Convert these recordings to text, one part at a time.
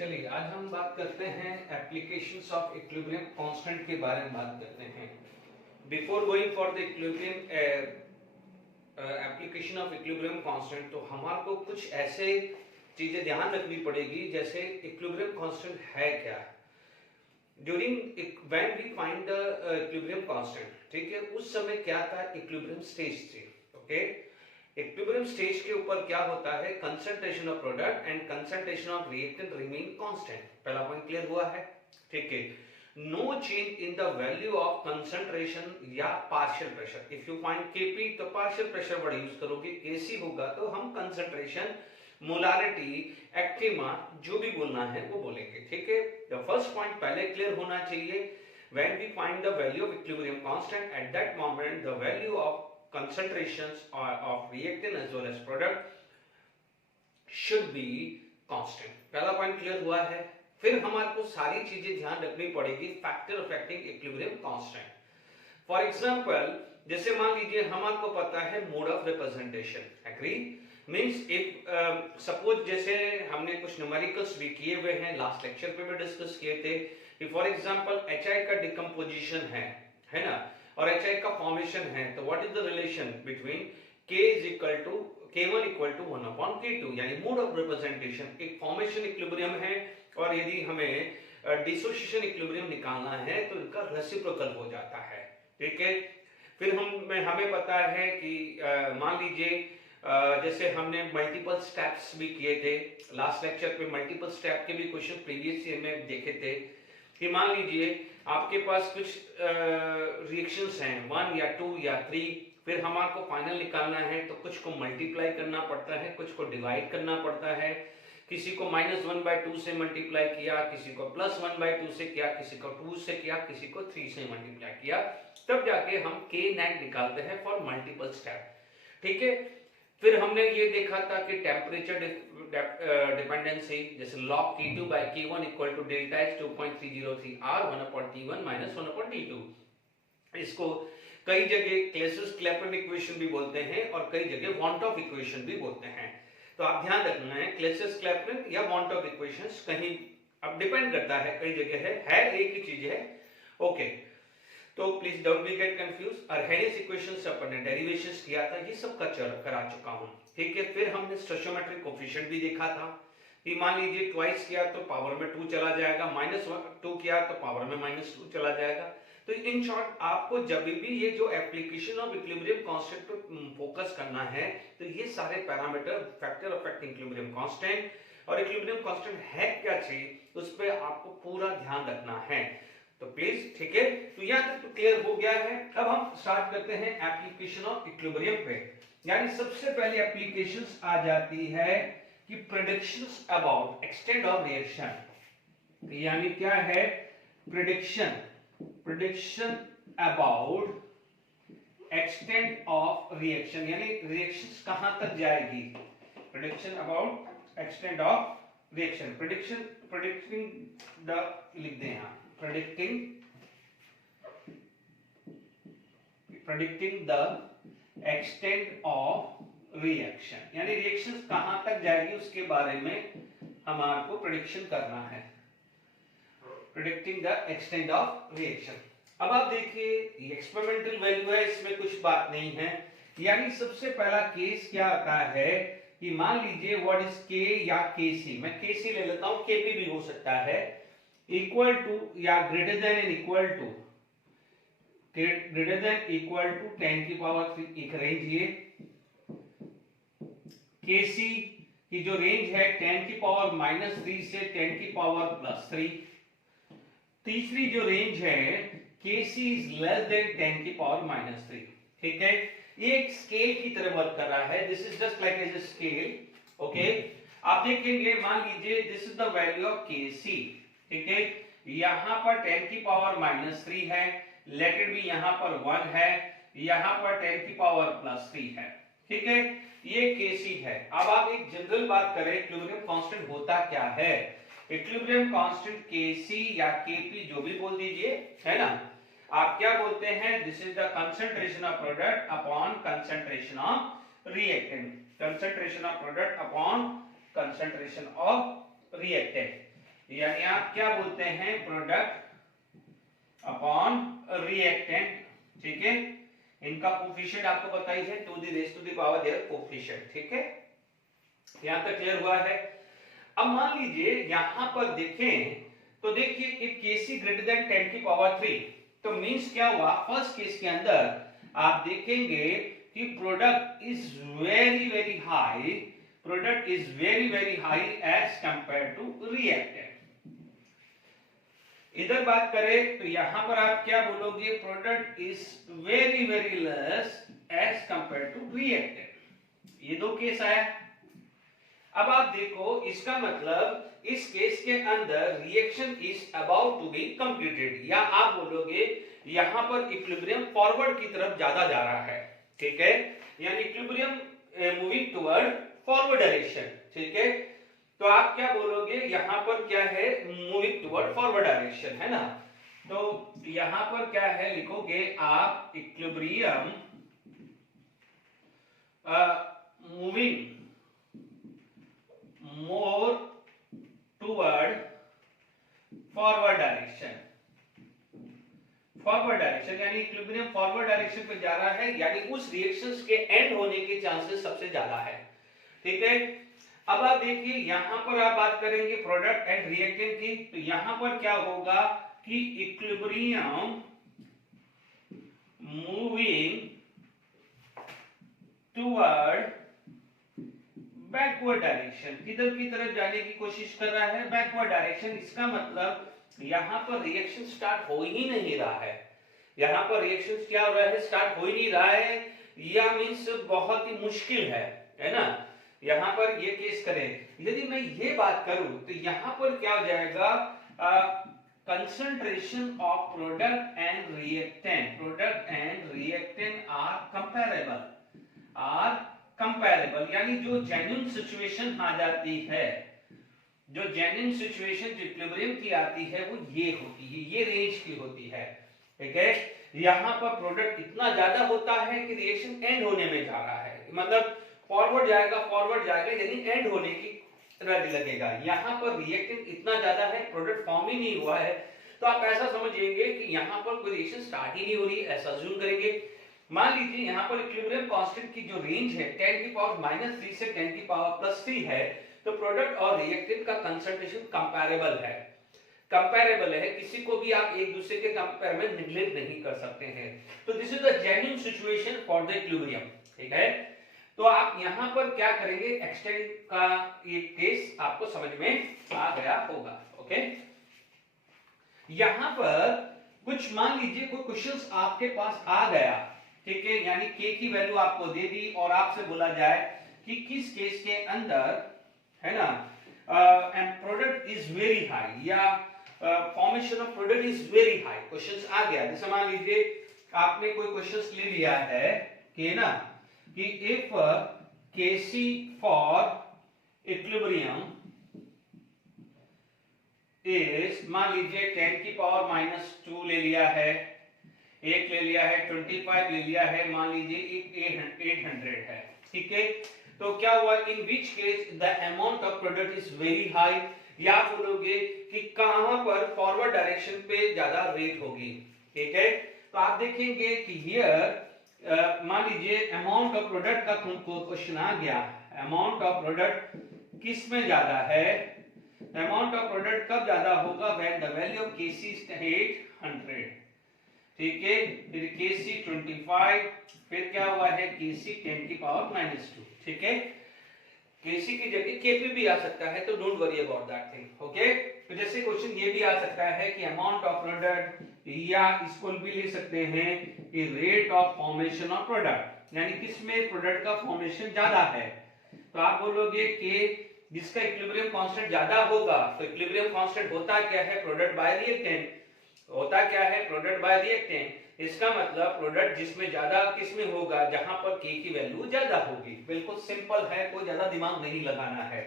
चलिए आज हम बात करते हैं एप्लीकेशंस ऑफ इक्विलिब्रियम कांस्टेंट के बारे में बात करते हैं। Before going for the equilibrium application of equilibrium constant, तो हमारे को कुछ ऐसे चीजें ध्यान रखनी पड़ेगी, जैसे इक्विलिब्रियम कांस्टेंट है क्या। During when we find the equilibrium constant, ठीक है, उस समय क्या था, इक्विलिब्रियम स्टेज थी। ओके, इक्विलिब्रियम स्टेज के ऊपर क्या होता है, concentration of product and concentration of reactant remain constant. पहला पॉइंट क्लियर हुआ है, ठीक है। No change in the value of concentration या partial pressure. If you find KP तो पार्शियल प्रेशर वर्ड यूज करोगे, केसी होगा तो हम कंसंट्रेशन, मोलारिटी, एक्टिमा जो भी बोलना है वो बोलेंगे, ठीक है। द फर्स्ट पॉइंट पहले क्लियर होना चाहिए। When we find the value of equilibrium constant, at that moment the value of concentrations of reactant as well as product should be constant। पहला पॉइंट क्लियर हुआ है। फिर हमारे को सारी चीजें ध्यान रखनी पड़ेगी, factor affecting equilibrium constant. For example, जैसे मान लीजिए हमारे को पता है mode of representation, agree, means if suppose जैसे हमने कुछ न्यूमेरिकल्स भी किए हुए हैं, लास्ट लेक्चर पे भी डिस्कस किए थे कि फॉर एग्जांपल HI का डिकम्पोजिशन है ना, और HI का फॉर्मेशन है, तो what is the relation between K is equal to K1 equal to 1 upon K2, यानी मोड ऑफ रिप्रेजेंटेशन। एक फॉर्मेशन इक्विलिब्रियम है, और यदि हमें डिसोसिएशन इक्विलिब्रियम निकालना है तो इनका रेसिप्रोकल हो जाता है, ठीक है। फिर हमें पता है कि मान लीजिए जैसे हमने मल्टीपल स्टेप्स भी किए थे, लास्ट लेक्चर पे मल्टीपल स्टेप के भी क्वेश्चन प्रीवियस ईयर में देखे थे कि मान लीजिए आपके पास कुछ रिएक्शंस हैं, 1 या 2 या 3, फिर हमारे को फाइनल निकालना है तो कुछ को मल्टीप्लाई करना पड़ता है, कुछ को डिवाइड करना पड़ता है। किसी को -1/2 से मल्टीप्लाई किया, किसी को +1/2 से किया, किसी को 2 से किया, किसी को 3 से मल्टीप्लाई किया, तब जाके हम K नेट निकालते हैं फॉर मल्टीपल स्टेप, ठीक है। फिर हमने ये देखा था कि टेम्परेचर डिपेंडेंसी, जैसे log T2 by K1 equal to delta H 2.303 R 1/T1 minus 1/T2। इसको कई जगह क्लेसिस-क्लैपेरॉन इक्वेशन भी बोलते हैं और कई जगह वॉन ऑफ इक्वेशन भी बोलते हैं। तो आप ध्यान रखना है, क्लेसिस-क्लैपेरॉन या वॉन ऑफ इक्वेशंस कहीं अब डिपेंड करता है, कई जगह है एक ही चीज है, ओके। तो please don't be get confuse. Arrhenius equations अपन ने डेरिवेशंस किया था, ये सब करा चुका हूं, ठीक है। फिर हमने स्टोइचोमेट्रिक कोफिशिएंट भी देखा था कि मान लीजिए ट्वाइस किया तो पावर में 2 चला जाएगा, -2 किया तो पावर में -2 चला जाएगा। तो इन शॉर्ट आपको जब भी ये जो एप्लीकेशन ऑफ इक्विलिब्रियम कांस्टेंट पे फोकस करना है, तो ये सारे parameter, factor affecting equilibrium constant और इक्विलिब्रियम कांस्टेंट है क्या चीज, उस पे आपको पूरा ध्यान रखना है। तो प्लीज, ठीक है, तो यहां तक तो क्लियर हो गया है। अब हम स्टार्ट करते हैं एप्लीकेशन ऑफ इक्विलिब्रियम पे। यानी सबसे पहले एप्लीकेशंस आ जाती है कि predictions about extent of reaction. यानी क्या है, prediction about extent of reaction, यानी रिएक्शंस कहां तक जाएगी। Prediction about extent of reaction, predicting the, लिख दें यहां, predicting the extent of reaction, यानी रिएक्शंस कहां तक जाएगी उसके बारे में हमारे को प्रेडिक्शन करना है, predicting the extent of reaction। अब आप देखिए ये एक्सपेरिमेंटल वैल्यू है, इसमें कुछ बात नहीं है। यानी सबसे पहला केस क्या आता है कि मान लीजिए व्हाट इज K या Kc, मैं Kc ले लेता हूं, Kp भी हो सकता है, इक्वल टू या greater than and equal to, greater than equal to 10 की पावर 3, एक रेंज ये Kc की जो रेंज है 10 की पावर -3 से 10 की पावर +3। तीसरी जो रेंज है Kc इज लेस देन 10 की पावर -3, ठीक है। ये एक स्केल की तरह वर्क कर रहा है, this is just like as a scale, okay. आप देखेंगे, मान लीजिए this is the value of Kc, ठीक है। यहां पर 10 की पावर -3 है, लेट इट बी यहां पर 1 है, यहां पर 10 की पावर +3 है, ठीक है। ये Kc है। अब आप एक जनरल बात करें, इक्विलिब्रियम कांस्टेंट होता क्या है। इक्विलिब्रियम कांस्टेंट Kc या Kp जो भी बोल दीजिए, है ना, आप क्या बोलते हैं, this is the concentration of product upon concentration of reactant, concentration of product upon concentration of reactant. यानी आप क्या बोलते हैं, प्रोडक्ट अपॉन रिएक्टेंट, ठीक है। इनका कोफिशिएंट आपको पता ही है, to the raise to the power their coefficient, ठीक है। यहां तक क्लियर हुआ है। अब मान लीजिए यहां पर देखें तो देखिए इफ Kc ग्रेटर देन 10 की पावर 3, तो मींस क्या हुआ, फर्स्ट केस के अंदर आप देखेंगे कि product is very high, product is very high as compare to reactant. इधर बात करें तो यहां पर आप क्या बोलोगे, product is very less as compare to reactant. ये दो केस आया। अब आप देखो इसका मतलब इस केस के अंदर reaction is about to be completed, या आप बोलोगे यहां पर इक्विलिब्रियम फॉरवर्ड की तरफ ज्यादा जा रहा है, ठीक है, यानी equilibrium moving toward forward direction, ठीक है। तो आप क्या बोलोगे, यहां पर क्या है, मूविंग टुवर्ड फॉरवर्ड डायरेक्शन, है ना। तो यहां पर क्या है, लिखोगे आप equilibrium moving more toward forward direction, forward direction यानी इक्विलिब्रियम फॉरवर्ड डायरेक्शन पे जा रहा है, यानी उस रिएक्शंस के एंड होने के चांसेस सबसे ज्यादा है, ठीक है। अब आप देखिए यहां पर आप बात करेंगे प्रोडक्ट एंड रिएक्टेंट की, तो यहां पर क्या होगा कि equilibrium moving toward backward direction, किधर की तरफ जाने की कोशिश कर रहा है, बैकवर्ड डायरेक्शन। इसका मतलब यहां पर रिएक्शन स्टार्ट हो ही नहीं रहा है, यहां पर रिएक्शन क्या हो रहा है, स्टार्ट हो ही नहीं रहा है, या मींस बहुत ही मुश्किल है ना। यहां पर ये केस करें, यदि मैं ये बात करूं तो यहां पर क्या हो जाएगा, concentration of product and reactant are comparable, यानी जो जेन्युइन सिचुएशन आ जाती है, जो जेन्युइन सिचुएशन जो इक्विलिब्रियम की आती है वो ये होती है, ये रेंज की होती है, ठीक है। यहां पर प्रोडक्ट इतना ज्यादा होता है कि रिएक्शन एंड होने में जा रहा है, मतलब फॉरवर्ड जाएगा यानी एंड होने की तरह लगेगा। यहां पर रिएक्टेंट इतना ज्यादा है, प्रोडक्ट फॉर्म ही नहीं हुआ है, तो आप ऐसा समझेंगे कि यहां पर कोई रिएक्शन स्टार्ट ही नहीं हो रही है, ऐसा अज्यूम करेंगे। मान लीजिए यहां पर इक्विलिब्रियम कांस्टेंट की जो रेंज है 10 की पावर -3 से 10 की पावर +3 है, तो प्रोडक्ट और रिएक्टेंट का कंसंट्रेशन कंपैरेबल है, किसी को भी आप एक दूसरे के कंपेयर में निगलेक्ट नहीं कर सकते हैं। तो this is the genuine situation for the equilibrium, ठीक है। तो आप यहां पर क्या करेंगे, एक्सटेंड का ये केस आपको समझ में आ गया होगा, ओके। यहां पर कुछ मान लीजिए कोई क्वेश्चंस आपके पास आ गया, ठीक है, यानी k की वैल्यू आपको दे दी और आपसे बोला जाए कि किस केस के अंदर, है ना, प्रोडक्ट इज वेरी हाई या formation of product is very high, questions आ गया। जैसे मान लीजिए आपने कोई क्वेश्चंस ले लिया है कि ना, कि if Kc for equilibrium is, मान लीजिए 10 की पावर -2 ले लिया है, एक ले लिया है, 25 ले लिया है, मान लीजिए 800 है, ठीक है। तो क्या हुआ, in which case the amount of product is very high, या बोलोगे कि कहां पर फॉरवर्ड डायरेक्शन पे ज्यादा रेट होगी, ठीक है। तो आप देखेंगे कि हियर मान लीजिए अमाउंट ऑफ प्रोडक्ट का तुमको क्वेश्चन आ गया, अमाउंट ऑफ प्रोडक्ट किस में ज्यादा है, अमाउंट ऑफ प्रोडक्ट कब ज्यादा होगा, when the value of Kc is 800, ठीक है। फिर Kc 25, फिर क्या हुआ है Kc 10 की पावर -2, ठीक है। Kc की जगह Kp भी आ सकता है, तो don't worry about that thing, okay. तो जैसे क्वेश्चन ये भी आ सकता है कि अमाउंट ऑफ प्रोडक्ट, या इसको भी ले सकते हैं कि rate of formation of product, यानी किसमें प्रोडक्ट का फॉर्मेशन ज्यादा है। तो आप बोलोगे कि जिसका इक्विलिब्रियम कांस्टेंट ज्यादा होगा, तो इक्विलिब्रियम कांस्टेंट होता क्या है, प्रोडक्ट बाय रिएक्टेंट होता क्या है, प्रोडक्ट बाय रिएक्टेंट। इसका मतलब प्रोडक्ट जिसमें ज्यादा किसमें होगा, जहां पर K की वैल्यू ज्यादा होगी। बिल्कुल सिंपल है, कोई ज्यादा दिमाग नहीं लगाना है,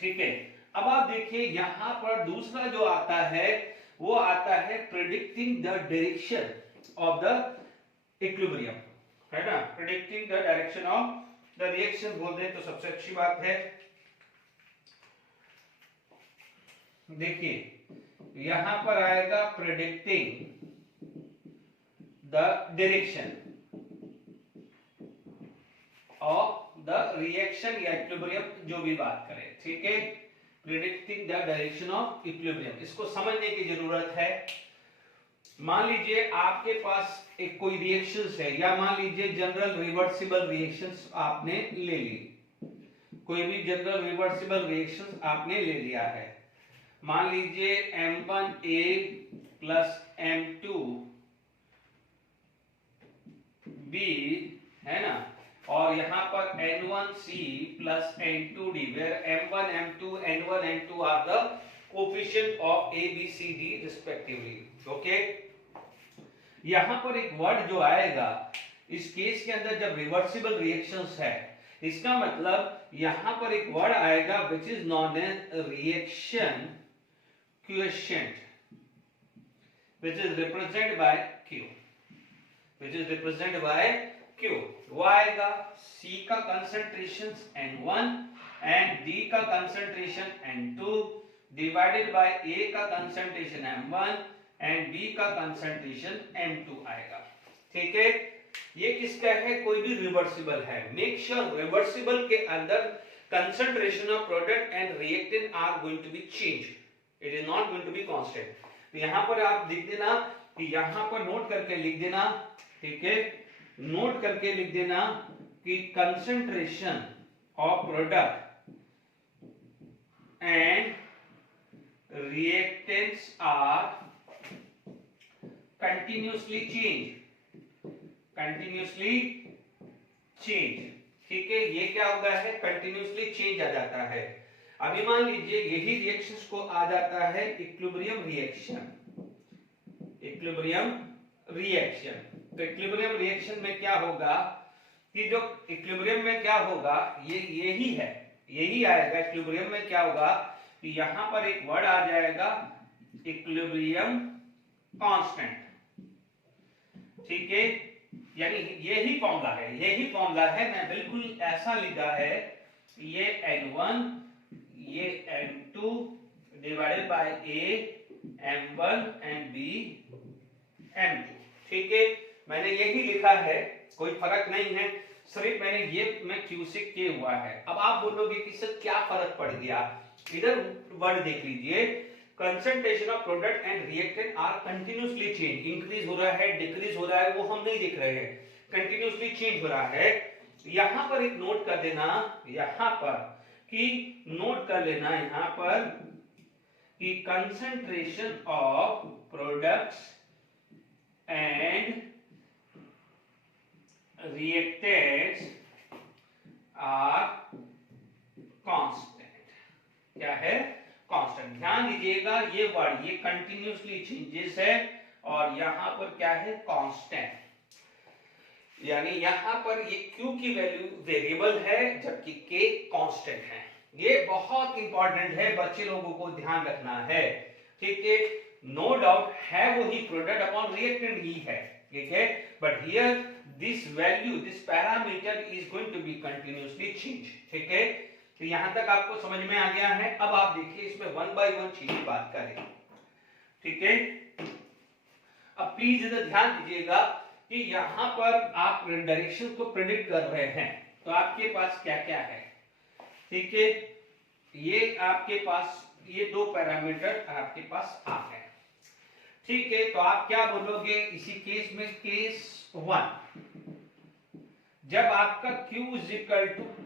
ठीक है। अब आप देखिए यहां पर दूसरा जो आता है वो आता है predicting the direction of the equilibrium, है ना, predicting the direction of the reaction बोल दें तो सबसे अच्छी बात है। देखिए यहां पर आएगा predicting the direction of the reaction या इक्विलिब्रियम, जो भी बात करें, ठीक है। Predicting the direction of equilibrium, इसको समझने की जरूरत है। मान लीजिए आपके पास एक कोई रिएक्शंस है, या मान लीजिए जनरल रिवर्सिबल रिएक्शंस आपने ले ली, कोई भी जनरल रिवर्सिबल रिएक्शंस आपने ले लिया है। मान लीजिए M1A प्लस M2B है ना, और यहां पर N1C plus N2D, where M1, M2, N1, N2 are the coefficient of A, B, C, D respectively. Okay? यहां पर एक वर्ड जो आएगा इस केस के अंदर जब रिवर्सिबल रिएक्शंस है, इसका मतलब यहां पर एक वर्ड आएगा which is known as reaction quotient, which is represented by Q, which is represented by Q. वो आएगा C का कंसंट्रेशन N1 एंड D का concentration N2 divided by A का कंसंट्रेशन M1 एंड B का concentration M2 आएगा, ठीक है। ये किसका है? कोई भी रिवर्सिबल है। मेक श्योर रिवर्सिबल के अंदर concentration of product and reactant are going to be change, it is not going to be constant. तो यहां पर आप लिख देना कि यहां पर नोट करके लिख देना, ठीक है, नोट करके लिख देना कि concentration of product and reactants are continuously change, ठीक है। ये क्या होगा है? continuously change आ जाता है। अभी मान लीजिए यही रिएक्शंस को आ जाता है इक्विलिब्रियम रिएक्शन, इक्विलिब्रियम रिएक्शन। तो इक्विलिब्रियम रिएक्शन में क्या होगा कि जो इक्विलिब्रियम में क्या होगा, ये यही है, यही आएगा। इक्विलिब्रियम में क्या होगा कि यहां पर एक वर्ड आ जाएगा इक्विलिब्रियम कांस्टेंट, ठीक है। यानी यही फॉर्मूला है, यही फॉर्मूला है। मैं बिल्कुल ऐसा लिखा है, ये N1 ये N2 divided by A M1 and B M2, ठीक है। मैंने यही लिखा है, कोई फर्क नहीं है, सिर्फ मैंने ये मैं Q से K हुआ है। अब आप बोलोगे कि सर क्या फर्क पड़ गया? इधर वर्ड देख लीजिए, concentration of product and reactant are continuously change, increase हो रहा है, डिक्रीज हो रहा है, वो हम नहीं देख रहे हैं, कंटिन्यूअसली चेंज हो रहा है। यहां पर एक नोट कर देना, यहां पर कि नोट कर लेना यहां पर कि concentration of products and reactants are constant. क्या है? कांस्टेंट। ध्यान दीजिएगा ये वर्ड, ये कंटिन्यूअसली चेंजेस है, और यहां पर क्या है? कांस्टेंट। यानी यहां पर ये Q की वैल्यू वेरिएबल है जबकि K कांस्टेंट है। ये बहुत इंपॉर्टेंट है, बच्चे लोगों को ध्यान रखना है, ठीक है। नो डाउट है वही प्रोडक्ट अपॉन रिएक्टेंट ही है, ठीक है, but here this value, this parameter is going to be continuously change, ठीक है। तो यहां तक आपको समझ में आ गया है। अब आप देखिए इसमें वन बाय वन चीजें बात करें, ठीक है। अब प्लीज इधर ध्यान दीजिएगा कि यहां पर आप डायरेक्शन को प्रेडिक्ट कर रहे हैं, तो आपके पास क्या क्या है, ठीक है। ये आपके पास ये दो पैरामीटर आपके पास आ गए, ठीक है। तो आप क्या बोलोगे इसी केस में? केस 1, जब आपका Q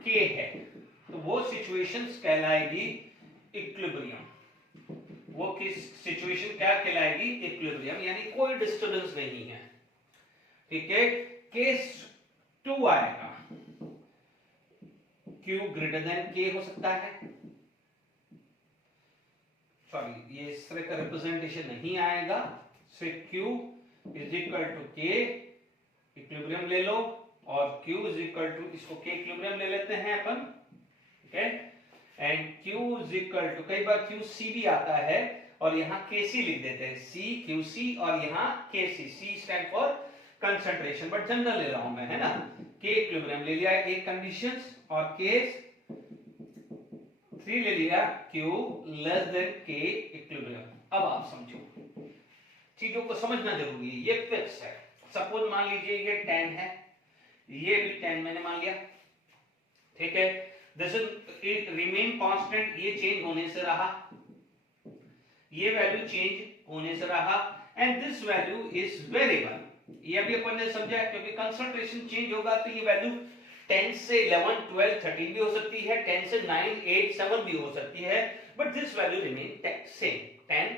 K है तो वो सिचुएशंस कहलाएगी इक्विलिब्रियम। वो किस सिचुएशन क्या कहलाएगी? इक्विलिब्रियम, यानी कोई डिस्टर्बेंस नहीं है, ठीक है। केस 2 आएगा, Q ग्रेटर देन K हो सकता है, सॉरी ये इस तरह का रिप्रेजेंटेशन नहीं आएगा, सिर्फ Q is equal to K equilibrium ले लो, और Q इज इक्वल टू, इसको K इक्विलिब्रियम ले लेते हैं अपन, ठीक है, and Q is equal to, कई बार QC भी आता है और यहाँ KC लिख देते हैं, C QC और यहाँ KC, C stand for concentration, but general ले रहा हूं मैं, है ना। K इक्विलिब्रियम ले लिया एक कंडीशंस, और केस 3 ले लिया, Q less than K equilibrium. अब आप समझो, चीजों को समझना जरूरी है, ये फिक्स है। सपोज मान लीजिए ये 10 है, ये भी 10 मैंने मान लिया, ठीक है। दिस इज रिमेन कांस्टेंट, ये चेंज होने से रहा, ये वैल्यू चेंज होने से रहा, and this value is variable. ये अभी अपन ने समझा, क्योंकि कंसंट्रेशन चेंज होगा तो ये वैल्यू 10 से 11, 12, 13 भी हो सकती है, 10 से 9, 8, 7 भी हो सकती है, but this value remain same 10।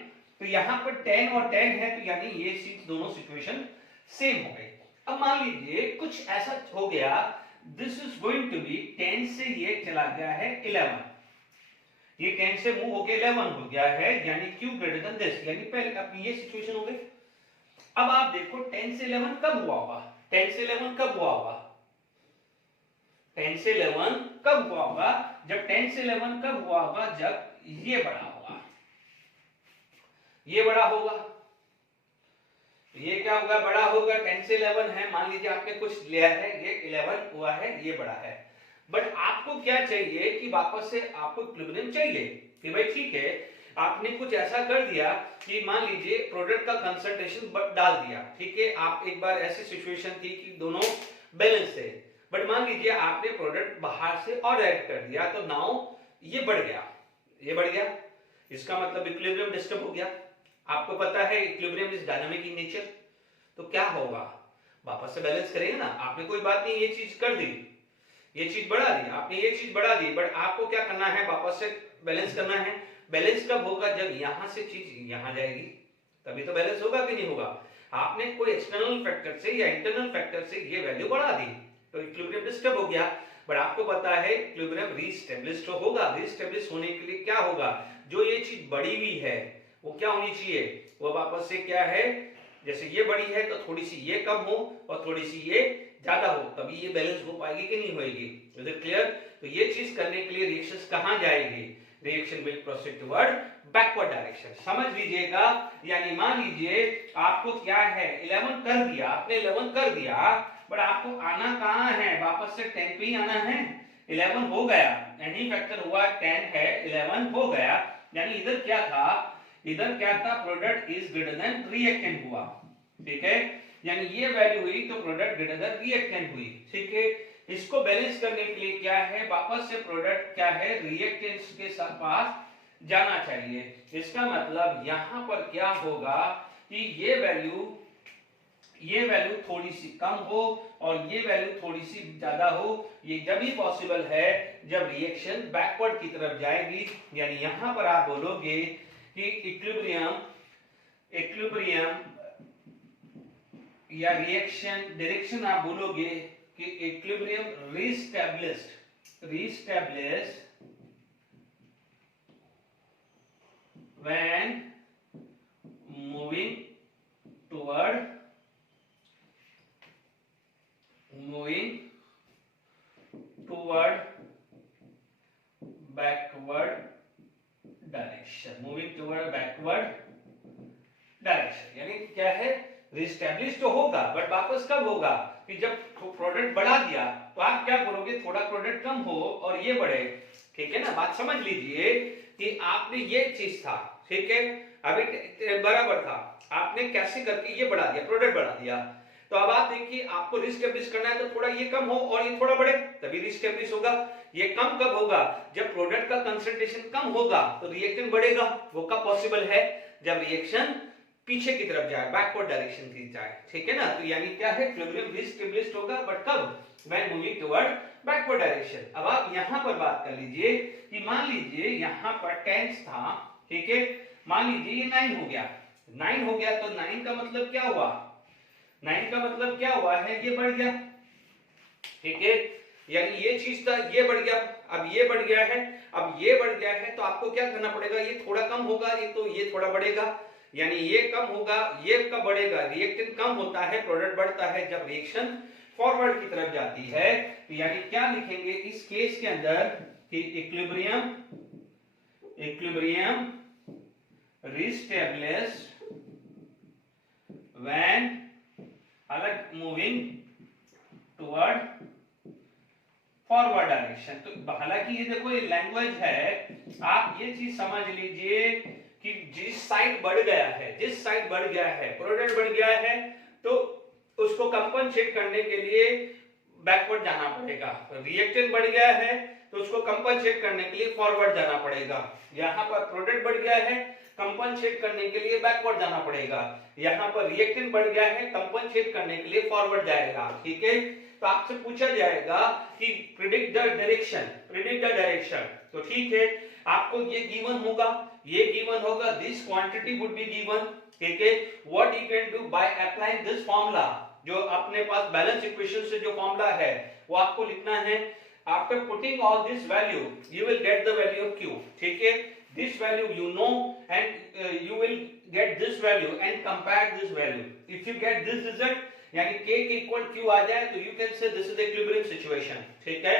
तो यहां पर 10 और 10 है, तो यानी ये दोनों सिचुएशन सेम हो गई। अब मान लीजिए कुछ ऐसा हो गया, this is going to be 10 से ये चला गया है 11, ये 10 से मूव होके 11 हो गया है, यानी Q ग्रेटर देन दिस, यानी पहले अपनी ये सिचुएशन हो गई। अब आप देखो 10 से 11 कब हुआ होगा, 10 से 11 कब हुआ होगा, 10 से 11 कब हुआ होगा, जब 10 से 11 कब हुआ होगा, जब ये बड़ा होगा, ये बड़ा होगा, ये क्या होगा, बड़ा होगा। 10 से 11 है, मान लीजिए आपने कुछ लिया है, ये 11 हुआ है, ये बड़ा है, बट आपको क्या चाहिए कि वापस से आपको इक्विलिब्रियम चाहिए कि भाई ठीक है, आपने कुछ ऐसा कर दिया कि मान लीजिए प्रोडक्ट का कंसंट्रेशन डाल दिया, ठीक है। आप एक बार ऐसी सिचुएशन थी कि दोनों बैलेंस है, बट मान लीजिए आपने प्रोडक्ट बाहर से और ऐड कर दिया, तो नाउ ये बढ़ गया, ये बढ़ गया, इसका मतलब इक्विलिब्रियम डिस्टर्ब हो गया। आपको पता है equilibrium is dynamic in nature, तो क्या होगा, वापस से बैलेंस करेंगे ना। आपने कोई बात नहीं, ये चीज कर दी, ये चीज बढ़ा दी, आपने ये चीज बढ़ा दी, बट आपको क्या करना है, वापस से बैलेंस करना है। बैलेंस कब होगा, जब यहां से चीज यहां जाएगी, तभी तो बैलेंस होगा कि नहीं होगा। आपने कोई एक्सटर्नल फैक्टर से या इंटरनल फैक्टर से ये वैल्यू बढ़ा दी, तो इक्विलिब्रियम डिस्टर्ब हो गया। बट आपको पता है इक्विलिब्रियम रीस्टेब्लिश होगा, रीस्टेब्लिश होने के लिए क्या होगा, जो ये चीज बढ़ी हुई है वो क्या होनी चाहिए, वो वापस से क्या है, जैसे ये बड़ी है तो थोड़ी सी ये कम हो और थोड़ी सी ये ज्यादा हो, तभी ये बैलेंस हो पाएगी कि नहीं होगी। Is it clear. तो ये चीज करने के लिए रिएक्शंस कहां जाएगी, reaction will proceed toward backward direction, समझ लीजिएगा। यानी मान लीजिए आपको क्या है 11 कर दिया, आपने 11 कर दिया, बट आपको आना कहां है, वापस से 10 पे ही आना है। 11 हो गया, एनी फैक्टर हुआ 10 है, 11 हो गया, यानी इधर क्या था, इधर क्या था, product is greater than reactant हुआ, ठीक है। यानी ये वैल्यू हुई तो प्रोडक्ट ग्रेटर देन रिएक्टेंट हुई, ठीक है। इसको बैलेंस करने के लिए क्या है, वापस से प्रोडक्ट क्या है, रिएक्टेंट्स के साथ पास जाना चाहिए। इसका मतलब यहां पर क्या होगा कि ये वैल्यू थोड़ी सी कम हो और ये वैल्यू थोड़ी सी ज्यादा हो। ये जब ही पॉसिबल है जब रिएक्शन बैकवर्ड की तरफ जाएगी। यानी यहां पर आप बोलोगे कि इक्विलिब्रियम या रिएक्शन डायरेक्शन आप बोलोगे कि equilibrium reestablished when moving toward backward direction. यानी क्या है, रिस्टैब्लिश तो होगा, बट वापस कब होगा कि जब प्रोडक्ट बढ़ा दिया, तो आप क्या करोगे, थोड़ा प्रोडक्ट कम हो और ये बढ़े, ठीक है ना। बात समझ लीजिए कि आपने ये चीज था, ठीक है, अभी बराबर था, आपने कैसे करके ये बढ़ा दिया, प्रोडक्ट बढ़ा दिया, तो अब आप देखिए आपको रिस्टैब्लिश करना है, तो थोड़ा ये कम हो और ये थोड़ा बढ़े, तभी रिस्टैब्लिश होगा। ये कम कब होगा, जब प्रोडक्ट का कंसंट्रेशन कम होगा तो रिएक्टेंट बढ़ेगा। वो कब पॉसिबल है, जब रिएक्शन पीछे की तरफ जाए, बैकवर्ड डायरेक्शन की जाए, ठीक है ना। तो यानी क्या है, इक्विलिब्रियम रीस्टैब्लिश्ड होगा, बट कब, when moving toward backward direction. अब आप यहां पर बात कर लीजिए कि मान लीजिए यहां पर 10 था, ठीक है, मान लीजिए ये 9 हो गया, 9 हो गया, तो 9 का मतलब क्या हुआ, 9 का मतलब क्या हुआ है, ये बढ़ गया, ठीक है। यानी ये चीज था, ये बढ़ गया, अब ये बढ़ गया है, अब ये बढ़ गया है, तो आपको क्या करना पड़ेगा, ये थोड़ा कम होगा, ये तो ये थोड़ा बढ़ेगा। यानी ये कम होगा, ये कब बढ़ेगा, रिएक्टेंट कम होता है, प्रोडक्ट बढ़ता है जब रिएक्शन फॉरवर्ड की तरफ जाती है। तो यानी क्या लिखेंगे इस केस के अंदर कि इक्विलिब्रियम रीस्टैब्लिश्ड व्हेन अलग मूविंग टुवर्ड फॉरवर्ड डायरेक्शन। तो हालांकि ये देखो ये लैंग्वेज है, आप ये चीज समझ लीजिए कि जिस साइड बढ़ गया है, जिस साइड बढ़ गया है, प्रोडक्ट बढ़ गया है, तो उसको कंपनसेट करने के लिए बैकवर्ड जाना पड़ेगा। रिएक्टेंट बढ़ गया है तो उसको कंपनसेट करने के लिए फॉरवर्ड जाना पड़ेगा। यहाँ पर प्रोडक्ट बढ़ गया है, कंपनसेट करने के लिए बैकवर्ड जाना पड़ेगा। यहाँ पर रिएक्टेंट बढ़ गया है, कंपनसेट करने के लिए फॉरवर्ड जाएगा। ठीक है, तो आपसे पूछा जाएगा कि predict the direction, predict the direction. तो ठीक है, आपको ये गिवन होगा, ये गिवन होगा, this quantity would be given. ठीक है, what you can do by applying this formula, जो अपने पास बैलेंस इक्वेशन से जो फॉर्मूला है वो आपको लिखना है। After putting all this value you will get the value of q। ठीक है, this value you know and you will get this value and compare this value. If you get this result यानी k के equal q आ जाए तो you can say this is the equilibrium situation। ठीक है,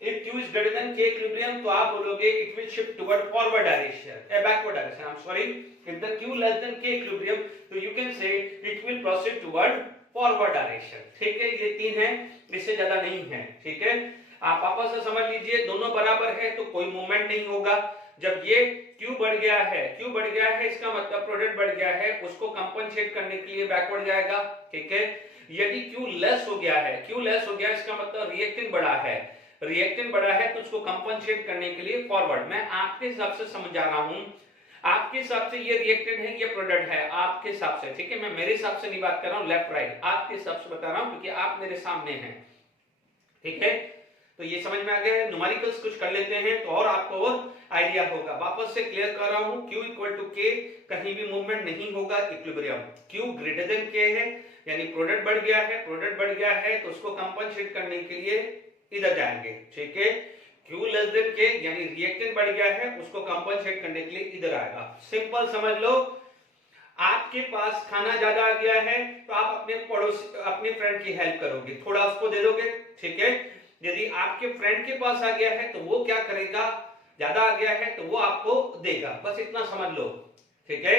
if q is greater than k equilibrium तो आप बोलोगे it will shift toward forward direction, backward direction, I'm sorry। if the q less than k equilibrium तो you can say it will proceed toward forward direction। ठीक है, ये तीन है, इससे ज्यादा नहीं है। ठीक है, आप आपस में समझ लीजिए, दोनों बराबर है तो कोई मूवमेंट नहीं होगा। जब ये Q बढ़ गया है, Q बढ़ गया है इसका मतलब प्रोडक्ट बढ़ गया है, उसको कंपनसेट करने के लिए बैकवर्ड जाएगा। ठीक है, यदि Q लेस हो गया है, Q लेस हो गया इसका मतलब रिएक्टेंट बढ़ा है, रिएक्टेंट बढ़ा है तो उसको कंपनसेट करने के लिए फॉरवर्ड। मैं आपके हिसाब से समझा रहा हूं, आपके हिसाब से ये रिएक्टेंट है, ये प्रोडक्ट है, आपके हिसाब से। ठीक है, मैं मेरे हिसाब से नहीं बात कर रहा हूं लेफ्ट राइट, आपके हिसाब से बता रहा हूं क्योंकि आप मेरे सामने हैं। ठीक है, तो ये समझ में आ गया है। न्यूमेरिकल्स कुछ कर लेते हैं तो और आपको और आइडिया होगा। वापस से क्लियर कर रहा हूं, Q इक्वल टू K, कहीं भी मूवमेंट नहीं होगा, equilibrium. Q greater than K है यानी प्रोडक्ट बढ़ गया है, प्रोडक्ट बढ़ गया है तो उसको कंपनसेट करने के लिए इधर जाएंगे। ठीक है, Q लेस देन K यानी रिएक्टेंट बढ़ गया है, उसको कंपनसेट करने के लिए इधर आएगा। सिंपल समझ लो, आपके पास खाना ज्यादा आ गया है तो आप अपने पड़ोसी, अपने फ्रेंड की हेल्प करोगे, थोड़ा उसको दे दोगे। ठीक है, यदि आपके फ्रेंड के पास आ गया है तो वो क्या करेगा, ज्यादा आ गया है तो वो आपको देगा, बस इतना समझ लो। ठीक है,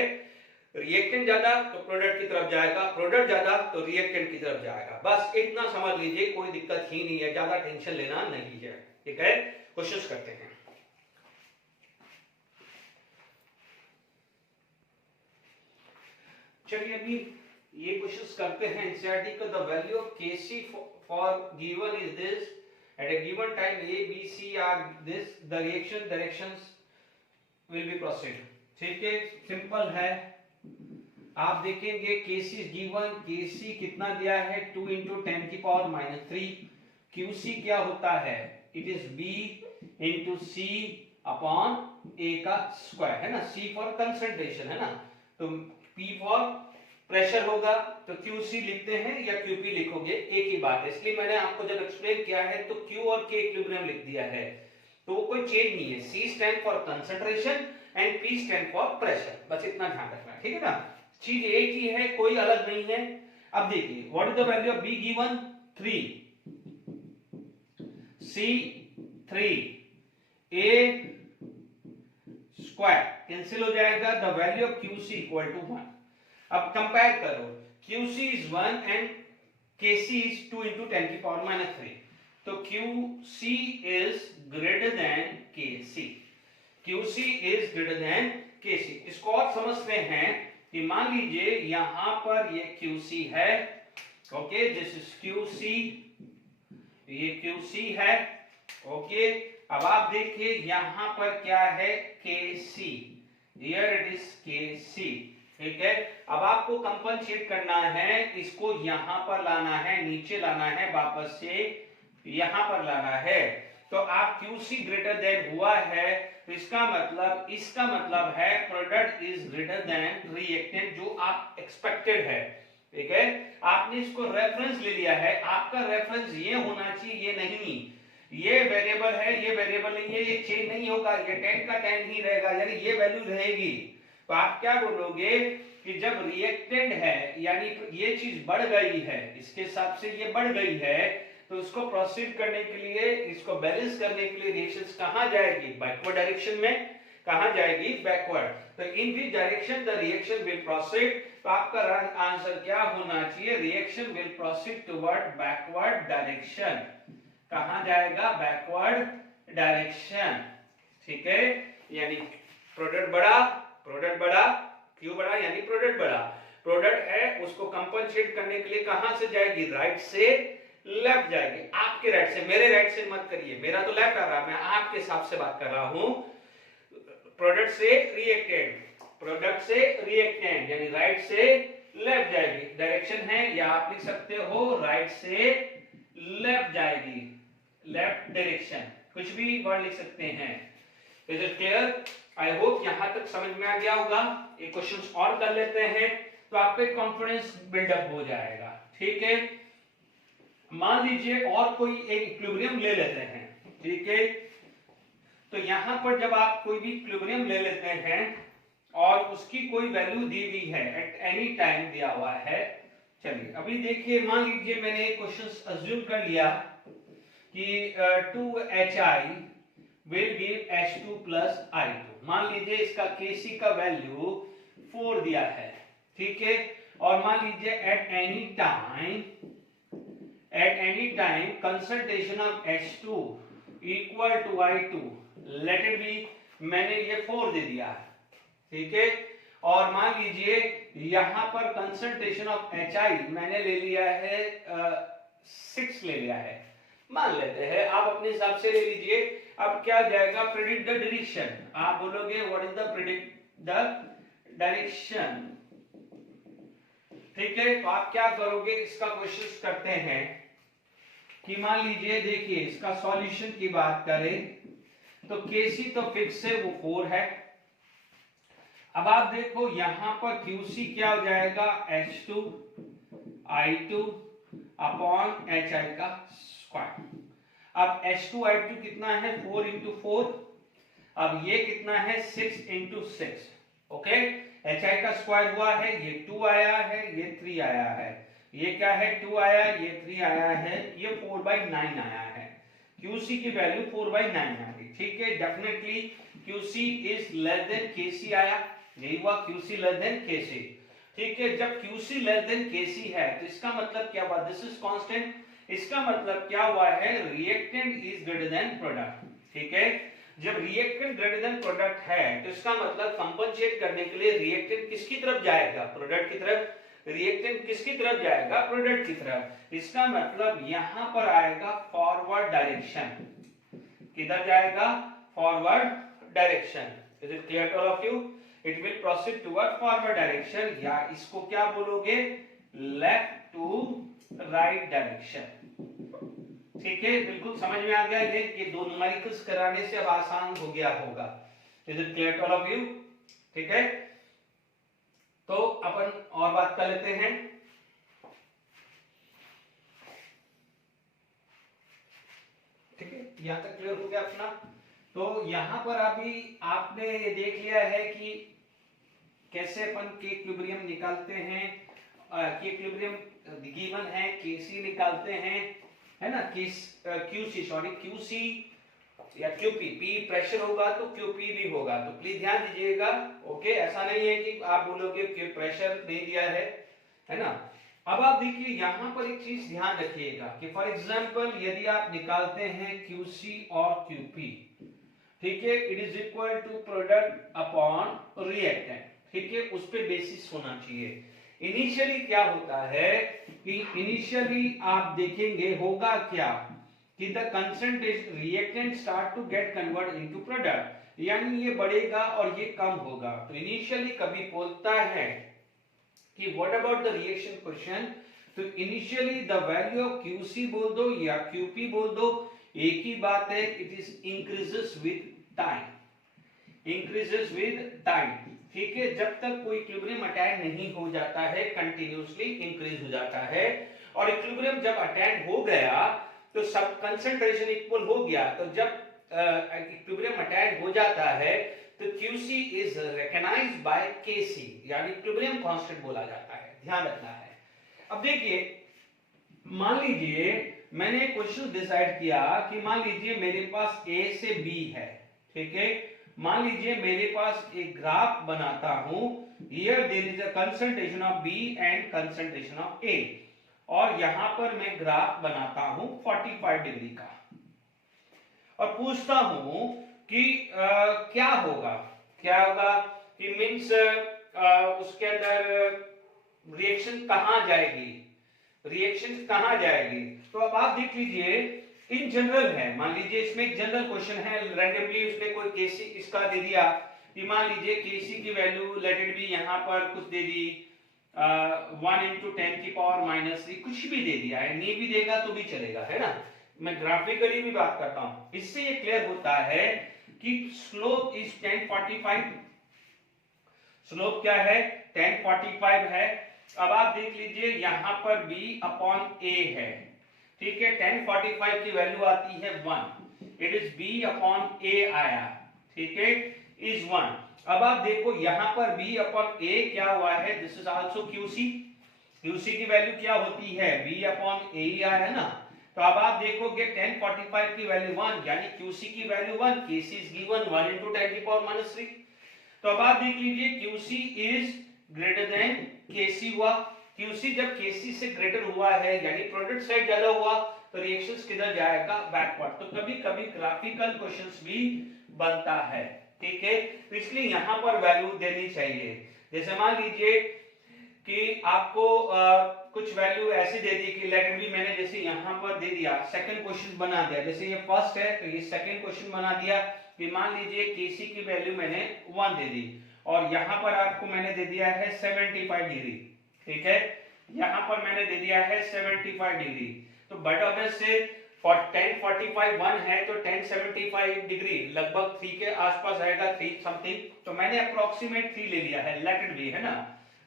रिएक्टेंट ज्यादा तो प्रोडक्ट की तरफ जाएगा, प्रोडक्ट ज्यादा तो रिएक्टेंट की तरफ जाएगा, बस इतना समझ लीजिए, कोई दिक्कत ही नहीं है, ज्यादा टेंशन लेना नहीं है। ठीक है, कोशिश करते हैं। चलिए अभी ये कोशिश करते हैं एनसीईआरटी का। The value of Kc for given is this, at a given time a b c are this, the reaction directions will be proceed। ठीक है, सिंपल है, आप देखेंगे Kc is given, Kc कितना दिया है 2 into 10 की पावर -3। Qc क्या होता है, it is b into c upon a का स्क्वायर है ना, c फॉर कंसंट्रेशन है ना, तो p फॉर प्रेशर होगा तो QC लिखते हैं या QP लिखोगे, एक ही बात है। इसलिए मैंने आपको जब एक्सप्लेन किया है तो Q और K इक्विलिब्रियम लिख दिया है, तो वो कोई चेंज नहीं है। C stand for concentration and P stand for pressure, बस इतना ध्यान रखना। ठीक है ना, चीज एक ही है, कोई अलग नहीं है। अब देखिए what is the value of B given 3, C 3, A square cancel हो जाएगा, the value of QC equal to 1। अब कंपेयर करो, QC is 1 and KC is 2 into 10 की पावर -3, तो QC is greater than KC, QC is greater than KC। इसको और समझते हैं कि मान लीजिए यहां पर ये QC है, ओके, दिस इज QC, ये QC है, ओके। अब आप देखिए यहां पर क्या है, KC, here it is KC। ठीक है, अब आपको कंपनसेट करना है, इसको यहां पर लाना है, नीचे लाना है, वापस से यहां पर लाना है। तो आप QC ग्रेटर देन हुआ है तो इसका मतलब है product is greater than reactant, जो आप एक्सपेक्टेड है। ठीक है, आपने इसको रेफरेंस ले लिया है, आपका रेफरेंस ये होना चाहिए, ये नहीं, ये वेरिएबल है, ये वेरिएबल नहीं है, ये चेंज नहीं होगा, ये 10 का 10 ही रहेगा, यानी ये वैल्यू रहेगी। तो आप क्या बोलोगे कि जब रिएक्टेंट है यानी ये चीज बढ़ गई है, इसके हिसाब से ये बढ़ गई है, तो उसको प्रोसीड करने के लिए, इसको बैलेंस करने के लिए रिएक्शंस कहां जाएगी, बैकवर्ड डायरेक्शन में। कहां जाएगी, बैकवर्ड। तो in this direction the reaction will proceed. तो आपका आंसर क्या होना चाहिए, reaction will proceed toward backward direction. कहां जाएगा? Backward direction. ठीक है, यानी प्रोडक्ट बड़ा, क्यू बड़ा यानी प्रोडक्ट बड़ा। प्रोडक्ट है उसको कंपनसेट करने के लिए कहां से जाएगी? राइट से लेफ्ट जाएगी। आपके राइट से, मेरे राइट से मत करिए, मेरा तो लेफ्ट आ रहा है, मैं आपके हिसाब से बात कर रहा हूं। प्रोडक्ट से रिएक्टेंट यानी राइट से लेफ्ट जाएगी। डायरेक्शन है या आप लिख सकते हो राइट से लेफ्ट जाएगी, लेफ्ट डायरेक्शन, कुछ भी वर्ड लिख सकते हैं। Is it clear? I hope यहां तक समझ में आ गया होगा। एक क्वेश्चंस और कर लेते हैं तो आपका कॉन्फिडेंस बिल्डअप हो जाएगा। ठीक है, मान लीजिए और कोई एक इक्विलिब्रियम ले लेते हैं। ठीक है, तो यहां पर जब आप कोई भी इक्विलिब्रियम ले लेते हैं और उसकी कोई वैल्यू दी हुई है, एट एनी टाइम दिया हुआ है। चलिए अभी देखिए, मान लीजिए मैंने एक क्वेश्चन अज्यूम कर लिया कि 2HI will give H2 plus I2। मान लीजिए इसका Kc का वैल्यू 4 दिया है। ठीक है, और मान लीजिए at any time concentration of H2 equal to I2, let it be, मैंने ये 4 दे दिया है। ठीक है, और मान लीजिए यहां पर कंसंट्रेशन ऑफ HI मैंने ले लिया है 6 ले लिया है, मान लेते हैं, आप अपने हिसाब से ले लीजिए। अब क्या जाएगा? Predict the direction. आप बोलोगे what is the predict the direction. ठीक है, तो आप क्या करोगे? इसका क्वेश्चन करते हैं कि मान लीजिए, देखिए इसका सॉल्यूशन की बात करें तो Kc तो फिक्स है, वो 4 है। अब आप देखो यहां पर Qc क्या हो जाएगा? H2 I2 अपॉन HI का स्क्वायर। अब H2 I2 कितना है? 4 इंटू 4। अब ये कितना है? 6 इंटू 6। ओके, HI का स्क्वायर हुआ है, ये 2 आया है, ये 3 आया है, ये क्या है? 2 आया, ये 3 आया है, ये 4/9 आया है। QC की वैल्यू 4/9 आ गई। ठीक है, definitely QC is less than KC आया, यही हुआ, QC लेस देन KC। ठीक है, जब QC लेस देन KC है तो इसका मतलब क्या हुआ? This is constant. इसका मतलब क्या हुआ है? Reactant is greater than product. ठीक है, जब रिएक्टेंट ग्रेटर देन प्रोडक्ट है तो इसका मतलब कंपनसेट करने के लिए रिएक्टेंट किसकी तरफ जाएगा? प्रोडक्ट की तरफ। रिएक्टेंट किसकी तरफ जाएगा? प्रोडक्ट की तरफ। इसका मतलब यहां पर आएगा फॉरवर्ड डायरेक्शन। किधर जाएगा? Forward direction. Is it clear to all of you? It will proceed toward forward direction, या इसको क्या बोलोगे? Left to right direction. ठीक है, बिल्कुल समझ में आ गया। ये दो न्यूमेरिकल्स कराने से अब आसान हो गया होगा। Is it clear to all of you? ठीक है, तो अपन और बात कर लेते हैं। ठीक है, यहां तक क्लियर हो गया अपना। तो यहां पर अभी आपने देख लिया है कि कैसे अपन के इक्विलिब्रियम निकालते हैं। कि इक्विलिब्रियम गिवन है, Kc निकालते हैं, है ना? QC या QP, P प्रेशर होगा तो QP भी होगा, तो प्लीज ध्यान दीजिएगा। ओके, ऐसा नहीं है कि आप बोलोगे कि प्रेशर नहीं दिया है ना? अब आप देखिए यहां पर एक चीज ध्यान रखिएगा कि फॉर एग्जांपल यदि आप निकालते हैं QC और QP, ठीक है, it is equal to product upon reactant. ठीक है, उस पे बेसिस होना चाहिए। इनिशियली क्या होता है कि इनिशियली आप देखेंगे होगा क्या कि the concentration reactant start to get convert into product, यानी ये बढ़ेगा और ये कम होगा। तो इनिशियली कभी बोलता है कि what about the reaction question, तो initially the value of QC बोल दो या QP बोल दो, एक ही बात है, it is increases with time, increases with time. ठीक है, जब तक कोई इक्विलिब्रियम अटेन नहीं हो जाता है कंटिन्यूअसली इंक्रीज हो जाता है, और इक्विलिब्रियम जब अटेन हो गया तो सब कंसंट्रेशन इक्वल हो गया, तो जब इक्विलिब्रियम अटेन हो जाता है तो QC is recognised by KC, यानी इक्विलिब्रियम कांस्टेंट बोला जाता है, ध्यान रखना है। अब देखिए, मान लीजिए मैंने क्वेश्चन डिसाइड किया कि मान लीजिए मेरे पास A से B है। ठीक है, मान लीजिए मेरे पास एक ग्राफ बनाता हूं, here there is a concentration of B and concentration of A, और यहां पर मैं ग्राफ बनाता हूं 45 डिग्री का। पूछता हूं कि क्या होगा कि मीन्स उसके अंदर रिएक्शन कहां जाएगी, तो अब आप देख लीजिए इन जनरल है, मान लीजिए इसमें एक जनरल क्वेश्चन है, रैंडमली उसने कोई केसी इसका दे दिया कि मान लीजिए केसी की वैल्यू लेट इट बी यहां पर कुछ दे दी 1 × 10⁻³ कुछ भी दे दिया है, नहीं भी देगा तो भी चलेगा, है ना। मैं ग्राफिकली भी बात करता हूं, इससे ये क्लियर होता है कि स्लोप इज 1045, स्लोप क्या है 1045 है। अब आप देख लीजिए यहां पर b/a है, ठीक है, 1045 की वैल्यू आती है 1, इट इज b/a आया, ठीक है, इज 1। अब आप देखो यहां पर b/a क्या हुआ है, दिस इज आल्सो QC की वैल्यू क्या होती है b/a ही आया है ना। तो अब आप देखोगे 1045 की वैल्यू 1 यानी QC की वैल्यू 1, KC इज गिवन 1 × 10⁻³ तो अब आप देख लीजिए QC is greater than KC हुआ, QC जब KC से ग्रेटर हुआ है यानी प्रोडक्ट साइड ज्यादा हुआ तो रिएक्शंस किधर जाएगा, बैकवर्ड। तो कभी कभी ग्राफिकल क्वेश्चंस भी बनता है, ठीक है, तो इसलिए यहां पर वैल्यू देनी चाहिए। जैसे मान लीजिए कि आपको कुछ वैल्यू ऐसी दे दी कि लेट इट बी, मैंने जैसे यहां पर दे दिया, सेकंड क्वेश्चन बना दिया, जैसे ये फर्स्ट है तो ये सेकंड क्वेश्चन बना दिया कि मान लीजिए KC की वैल्यू मैंने 1 दे दी और यहां पर आपको मैंने दे दिया है 75 डिग्री, ठीक है, यहां पर मैंने दे दिया है 75 डिग्री, तो बट ऑब्वियस से 1045 1 है तो 1075 डिग्री लगभग 3 के आसपास आएगा, 3 समथिंग, तो मैंने अप्रोक्सीमेट 3 ले लिया है, लेट इट बी, है ना,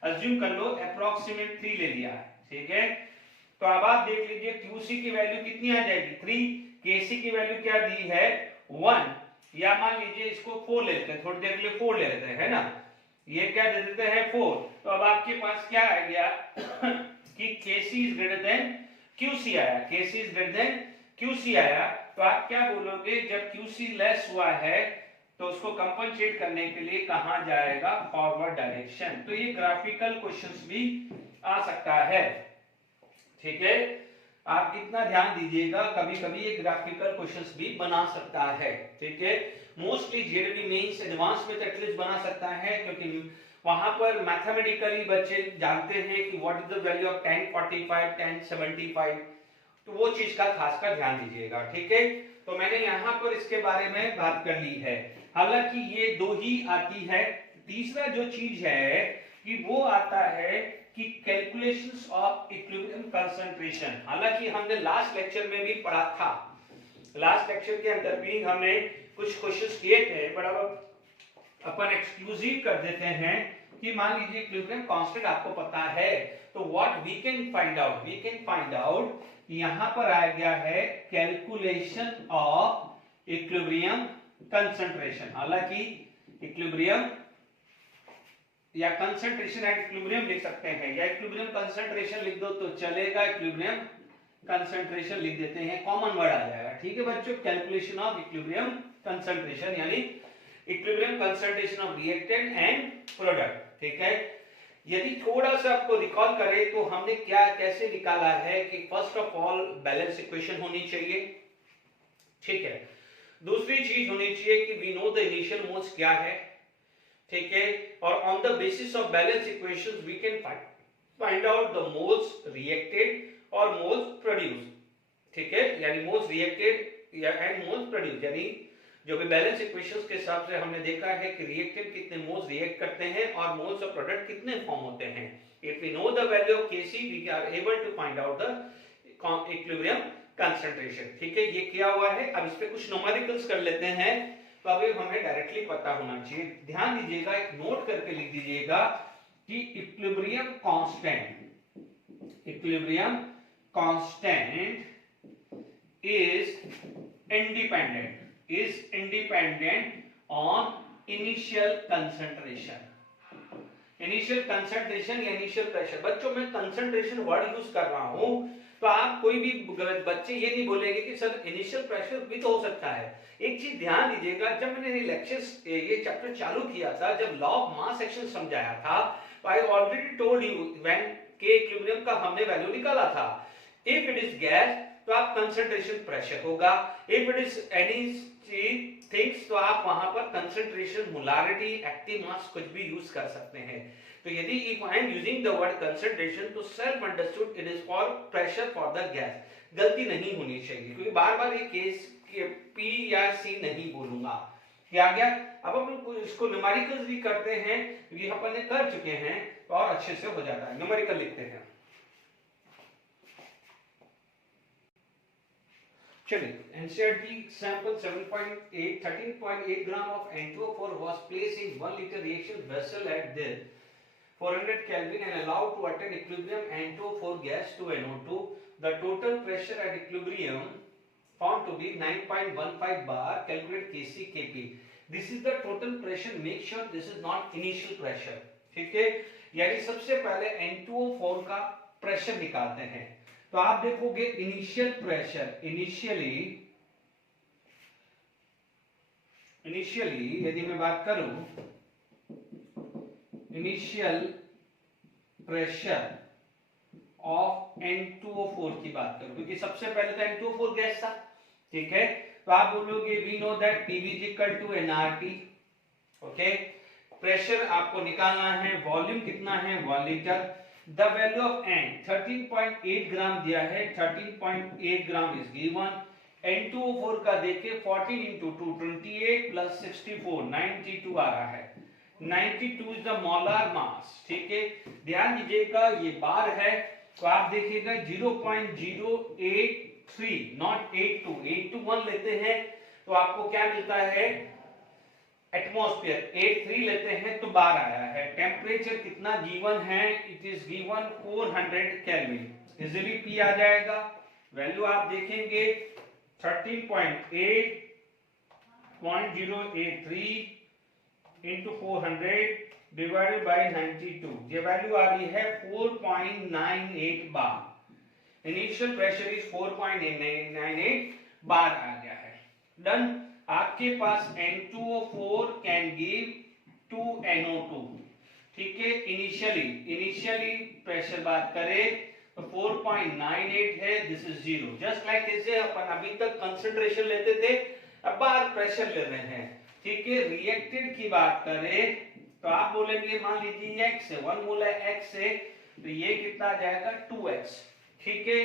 अज्यूम कर लो अप्रोक्सीमेट 3 ले लिया है, ठीक है। तो अब आप देख लीजिए QC की वैल्यू कितनी आ जाएगी 3, KC की वैल्यू क्या दी है 1, या मान लीजिए इसको 4 ले लेते हैं, थोड़ी देर के लिए 4 ले लेते हैं, है ना, ये क्या दे देते हैं 4, तो अब आपके पास क्या आ गया कि KC is greater than QC आया, KC is greater than QC आया, तो आप क्या बोलोगे जब QC लेस हुआ है तो उसको कंपनसेट करने के लिए कहां जाएगा, फॉरवर्ड डायरेक्शन। तो ये ग्राफिकल क्वेश्चंस भी आ सकता है, ठीक है, आप इतना ध्यान दीजिएगा, कभी कभी ये ग्राफिकल क्वेश्चंस भी बना सकता है, ठीक है। मोस्टली जेईई मेंस एडवांस में एटलीस्ट बना सकता है क्योंकि वहां पर मैथमेटिकली बच्चे जानते हैं कि what is the value of 1045 1075, तो वो चीज का खासकर ध्यान दीजिएगा, ठीक है। तो मैंने यहाँ पर इसके बारे में बात कर ली है, हालांकि ये 2 ही आती है, तीसरा जो चीज है कि वो आता है कि कैलकुलेशंस ऑफ इक्विलिब्रियम कंसंट्रेशन। हालांकि हमने लास्ट लेक्चर में भी पढ़ा था, लास्ट लेक्चर के अंदर भी हमने कुछ क्वेश्चंस किए थे, बट अब अपन एक्सक्लूसिव कर देते हैं कि मान लीजिए इक्विलिब्रियम कांस्टेंट आपको पता है, तो what we can find out यहां पर आ गया है कैलकुलेशन ऑफ इक्विलिब्रियम कंसंट्रेशन। हालांकि इक्विलिब्रियम या कंसंट्रेशन एट इक्विलिब्रियम लिख सकते हैं या इक्विलिब्रियम कंसंट्रेशन लिख दो तो चलेगा, इक्विलिब्रियम कंसंट्रेशन लिख देते हैं, कॉमन वर्ड आ जाएगा, ठीक है बच्चों। कैलकुलेशन ऑफ इक्विलिब्रियम कंसंट्रेशन यानी equilibrium concentration of reactant and product, ठीक है। यदि थोड़ा सा आपको रिकॉल करें तो हमने क्या कैसे निकाला है कि first of all balance equation होनी चाहिए, ठीक है। दूसरी चीज होनी चाहिए कि we know the initial moles क्या है, ठीक है, और on the basis of balance equations we can find out the moles reacted और मोल्स प्रोड्यूस्ड, ठीक है, यानी मोल्स रिएक्टेड या एंड मोल्स प्रोड्यूस्ड, यानी जो भी बैलेंस इक्वेशंस के हिसाब से हमने देखा है कि रिएक्टेंट कितने मोल्स रिएक्ट करते हैं और मोल्स ऑफ प्रोडक्ट कितने फॉर्म होते हैं। If we know the value of Kc we are able to find out the equilibrium concentration, ठीक है, ये किया हुआ है। अब इस पे कुछ न्यूमेरिकल्स कर लेते हैं, तो अभी हमें डायरेक्टली पता होना चाहिए। ध्यान दीजिएगा, एक नोट करके लिख दीजिएगा कि equilibrium constant is independent on initial concentration या initial pressure। बच्चों मैं concentration वर्ड यूज कर रहा हूं तो आप कोई भी बच्चे ये नहीं बोलेंगे कि सर इनिशियल प्रेशर भी तो हो सकता है। एक चीज ध्यान दीजिएगा, जब मैंने ये चैप्टर चालू किया था, जब लॉ ऑफ मास एक्शन समझाया था, तो I already told you when के इक्विलिब्रियम का हमने वैल्यू निकाला था, इफ इट इज गैस तो आप कंसंट्रेशन प्रेशर होगा। If it is any things तो आप वहां पर कंसंट्रेशन, मोलारिटी, एक्टिव मास कुछ भी यूज कर सकते हैं। तो यदि if I am using the word concentration तो self understood it is for pressure for the gas, गलती नहीं होनी चाहिए, क्योंकि बार बार ये केस P या C नहीं बोलूंगा। क्या आ गया? अब हम इसको न्यूमेरिकल्स भी करते हैं, क्योंकि अपन ने कर चुके हैं तो और अच्छे से हो जाता है। न्यूमेरिकल लिखते हैं। चलिए, NCERT sample 7.8 13.8 gram of N2O4 was placed in 1 liter reaction vessel at the 400 Kelvin and allowed to attain equilibrium N2O4 gas to NO2. The total pressure at equilibrium found to be 9.15 bar. Calculate Kc Kp. This is the total pressure. Make sure this is not initial pressure. ठीक है, यानी सबसे पहले N2O4 का pressure निकालते हैं। तो आप देखोगे इनिशियल प्रेशर, इनिशियली यदि मैं बात करूं इनिशियल प्रेशर ऑफ N2O4 की बात करूं, क्योंकि सबसे पहले तो N2O4 गैस था, ठीक है। तो आप बोलोगे we know that PV is equal to nRT, okay. Pressure आपको निकालना है, वॉल्यूम कितना है 1 litre. The value of N 13.8 gram दिया है, 13.8 ग्राम इज गिवन। N2O4 का देखिए 14 into 2 28 plus 64 92 आ रहा है। 92 इज द मोलर मास, ठीक है। ध्यान दीजिएगा ये बार है, तो आप देखिएगा 0.083 नॉट 82, 821 लेते हैं तो आपको क्या मिलता है एटमॉस्फेयर, 83 लेते हैं तो बार आया है। टेम्परेचर कितना गिवन है, it is given 400 kelvin, easily P आ जाएगा। वैल्यू आप देखेंगे 13.8.083 into 400 डिवाइडेड बाय 92, ये वैल्यू आ रही है 4.98 बार। इनिशियल प्रेशर इज 4.98 बार आ गया है। डन। आपके पास N2O4 कैन गिव 2 NO2, ठीक है। इनिशियली प्रेशर बात करें तो 4.98 है, दिस इज 0। जस्ट लाइक जैसे अपन अभी तक कंसंट्रेशन लेते थे, अब बार प्रेशर ले रहे हैं, ठीक है। रिएक्टेड की बात करें तो आप बोलेंगे मान लीजिए x है, 1 मोल है x है, तो ये कितना आ जाएगा 2x, ठीक है।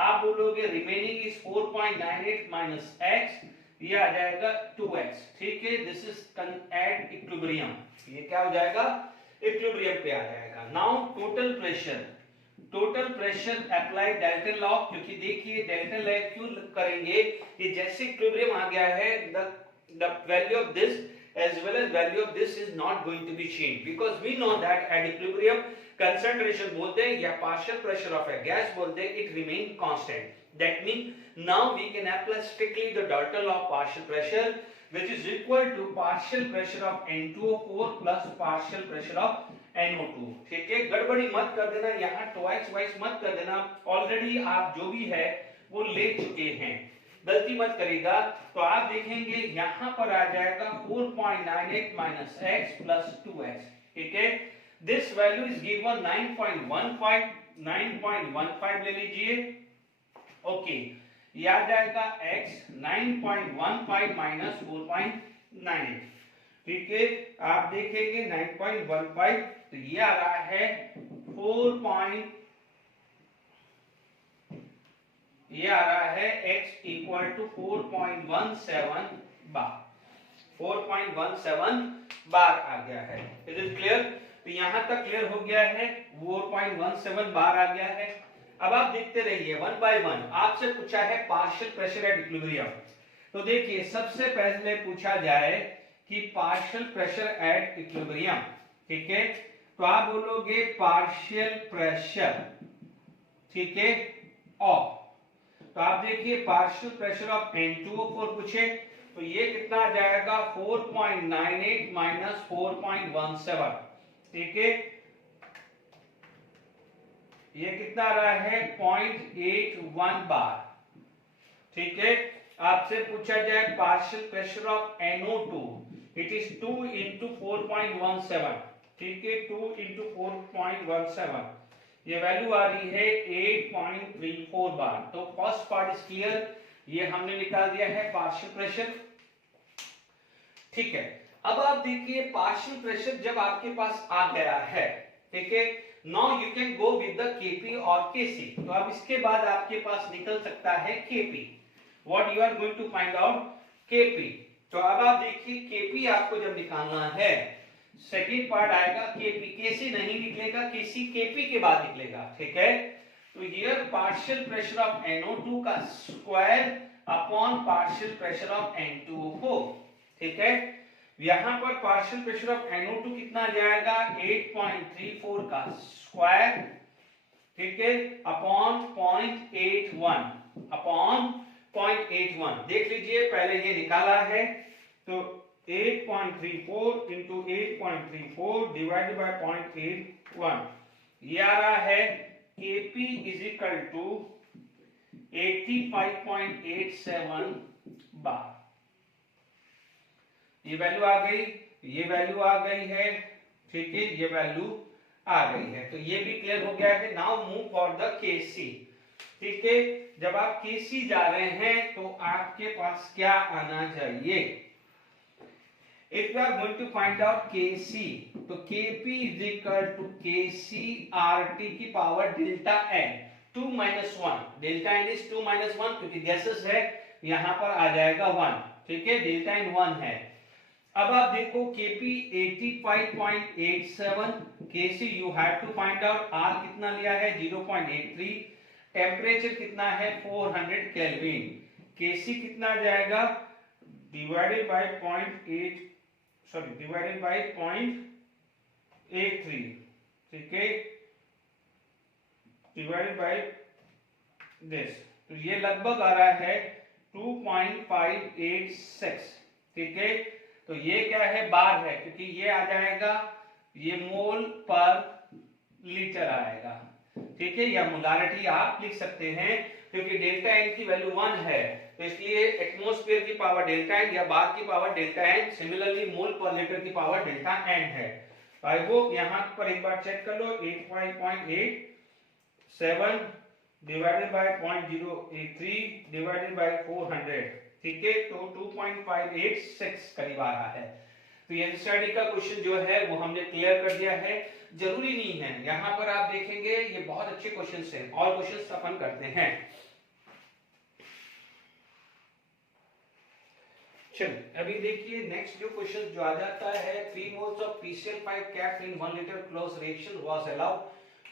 आप बोलोगे रिमेनिंग इज 4.98 माइनस x, ये आ जाएगा 2x, ठीक है। दिस इज एट इक्विलिब्रियम, ये क्या हो जाएगा इक्विलिब्रियम पे आ जाएगा। Now total pressure apply Dalton law, क्योंकि देखिए डाल्टन लॉ क्यों करेंगे कि जैसे इक्विलिब्रियम आ गया है the value of this as well as value of this is not going to be changed, because we know that at equilibrium concentration बोलते हैं या partial pressure of a gas बोलते हैं, it remain constant. That means now we can apply strictly the Dalton law of partial pressure, which is equal to partial pressure of N2O4 plus partial pressure of NO2, ठीक है। गड़बड़ी मत कर देना, यहाँ twice मत कर देना, ऑलरेडी आप जो भी है वो ले चुके हैं, गलती मत करेगा। तो आप देखेंगे यहाँ पर आ जाएगा 4.98 माइनस x प्लस 2x, ठीक है। दिस वैल्यू इज गिवन 9.15 ले लीजिए, ओके। ये आ जाएगा x 9.15 माइनस 4.98, ठीक है। आप देखेंगे 9.15 तो ये आ रहा है x इक्वल टू 4.17 बार, 4.17 बार आ गया है। It is clear? तो यहां तक क्लियर हो गया है, 4.17 बार आ गया है। अब आप देखते रहिए 1 बाय 1। आपसे पूछा है पार्शियल प्रेशर एट इक्विलिब्रियम, तो देखिए सबसे पहले पूछा जाए कि पार्शियल प्रेशर एट इक्विलिब्रियम, ठीक है। तो आप बोलोगे पार्शियल प्रेशर, ठीक है, ऑफ, तो आप देखिए पार्शियल प्रेशर ऑफ N2O4 पूछे तो ये कितना आ जाएगा 4.98 माइनस 4.17, ठीक है। ये कितना आ रहा है 0.81 बार, ठीक है। आपसे पूछा जाए partial pressure of NO2, it is 2 into 4.17, ठीक है, 2 into 4.17, ये वैल्यू आ रही है 8.34 बार। तो फर्स्ट पार्ट इज क्लियर, ये हमने निकाल दिया है पार्शियल प्रेशर। ठीक है, अब आप देखिए पार्शियल प्रेशर जब आपके पास आ गया है, ठीक है, now you can go with the KP और केसी। तो अब इसके बाद आपके पास निकल सकता है KP. What you are going to find out? KP. तो अब आप देखिए केपी आपको जब निकालना है, सेकेंड पार्ट आएगा केपी। केसी नहीं निकलेगा, केसी केपी के बाद निकलेगा। ठीक है, तो here partial pressure of NO2 का square upon partial pressure of N2O। ठीक है, यहां पर पार्शियल प्रेशर ऑफ NO2 कितना आ जाएगा? 8.34 का स्क्वायर, ठीक है, अपॉन 0.81 अपॉन 0.81। देख लीजिए, पहले ये निकाला है, तो 8.34 इंटू 8.34 डिवाइडेड बाय 0.81, ये आ रहा है Kp इज इक्वल टू 85.87 बार। ये वैल्यू आ गई, ये वैल्यू आ गई है। ठीक है, ये वैल्यू आ गई है, तो ये भी क्लियर हो गया है। नाउ मूव फॉर द केसी। ठीक है, जब आप केसी जा रहे हैं तो आपके पास क्या आना चाहिए? If you are going to find out Kc, तो Kp is equal to Kc RT की power delta n 2 minus 1। Delta n is 2 minus 1 क्योंकि गैसेस है, यहाँ पर आ जाएगा 1। ठीक है, डेल्टा n 1 है। अब आप देखो Kp 85.87, Kc you have to find out, R कितना लिया है? 0.83, टेम्परेचर कितना है? 400 केल्विन। Kc कितना आ जाएगा? डिवाइडेड बाय 0.83, ठीक है, डिवाइडेड बाय दिस, तो ये लगभग आ रहा है 2.586। ठीक है, तो ये क्या है? बार है, क्योंकि ये आ जाएगा, ये मोल पर लीटर आएगा। ठीक है, या मोलारिटी आप लिख सकते हैं, क्योंकि डेल्टा एन की वैल्यू 1 है, तो इसलिए एटमॉस्फेयर की पावर डेल्टा एन या बार की पावर डेल्टा एन, सिमिलरली मोल पर लीटर की पावर डेल्टा एन है। आई होप यहाँ पर एक बार चेक कर लो, 85.87 डिवाइडेड बाय 0.083 डिवाइडेड बाय 400। ठीक है, तो 2.586 करीब आ रहा है। तो ये एनसीईआरटी का क्वेश्चन जो है वो हमने क्लियर कर दिया है। जरूरी नहीं है, यहाँ पर आप देखेंगे ये बहुत अच्छे क्वेश्चंस हैं, और क्वेश्चंस अपन करते हैं। चलिए अभी देखिए नेक्स्ट जो क्वेश्चन जो आ जाता है, 3 moles of PCl5 kept in 1 liter close reaction was allowed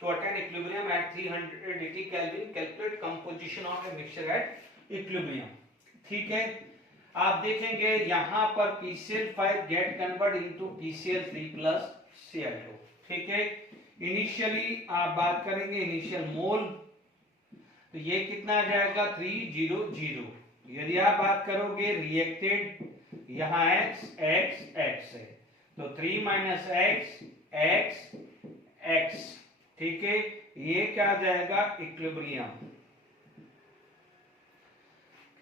to attain equilibrium at 380 Kelvin. Calculate composition of a mixture at equilibrium। ठीक है, आप देखेंगे यहाँ पर PCl5 get convert into PCl3 plus Cl2। ठीक है, इनिशियली आप बात करेंगे इनिशियल मोल, तो ये कितना आ जाएगा? 300। यदि आप बात करोगे रिएक्टेड, यहाँ x x x है, तो 3 minus x x x। ठीक है, ये क्या आ जाएगा? इक्विलिब्रियम।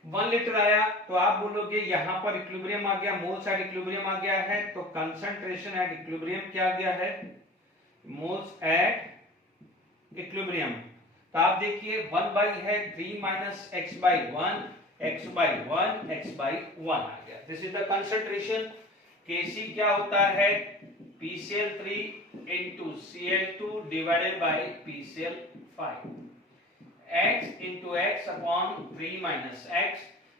1 लीटर आया, तो आप बोलोगे यहाँ पर इक्विलिब्रियम आ गया, मोल्स एट इक्विलिब्रियम आ गया है, तो कंसंट्रेशन एट इक्विलिब्रियम क्या आ गया है? Moles at equilibrium. तो आप देखिए 1 by है 3 minus x by 1 x by 1 x by 1 आ गया। This is the concentration. Kc क्या होता है? PCl3 into Cl2 divided by PCl5, x into x upon 3 minus x,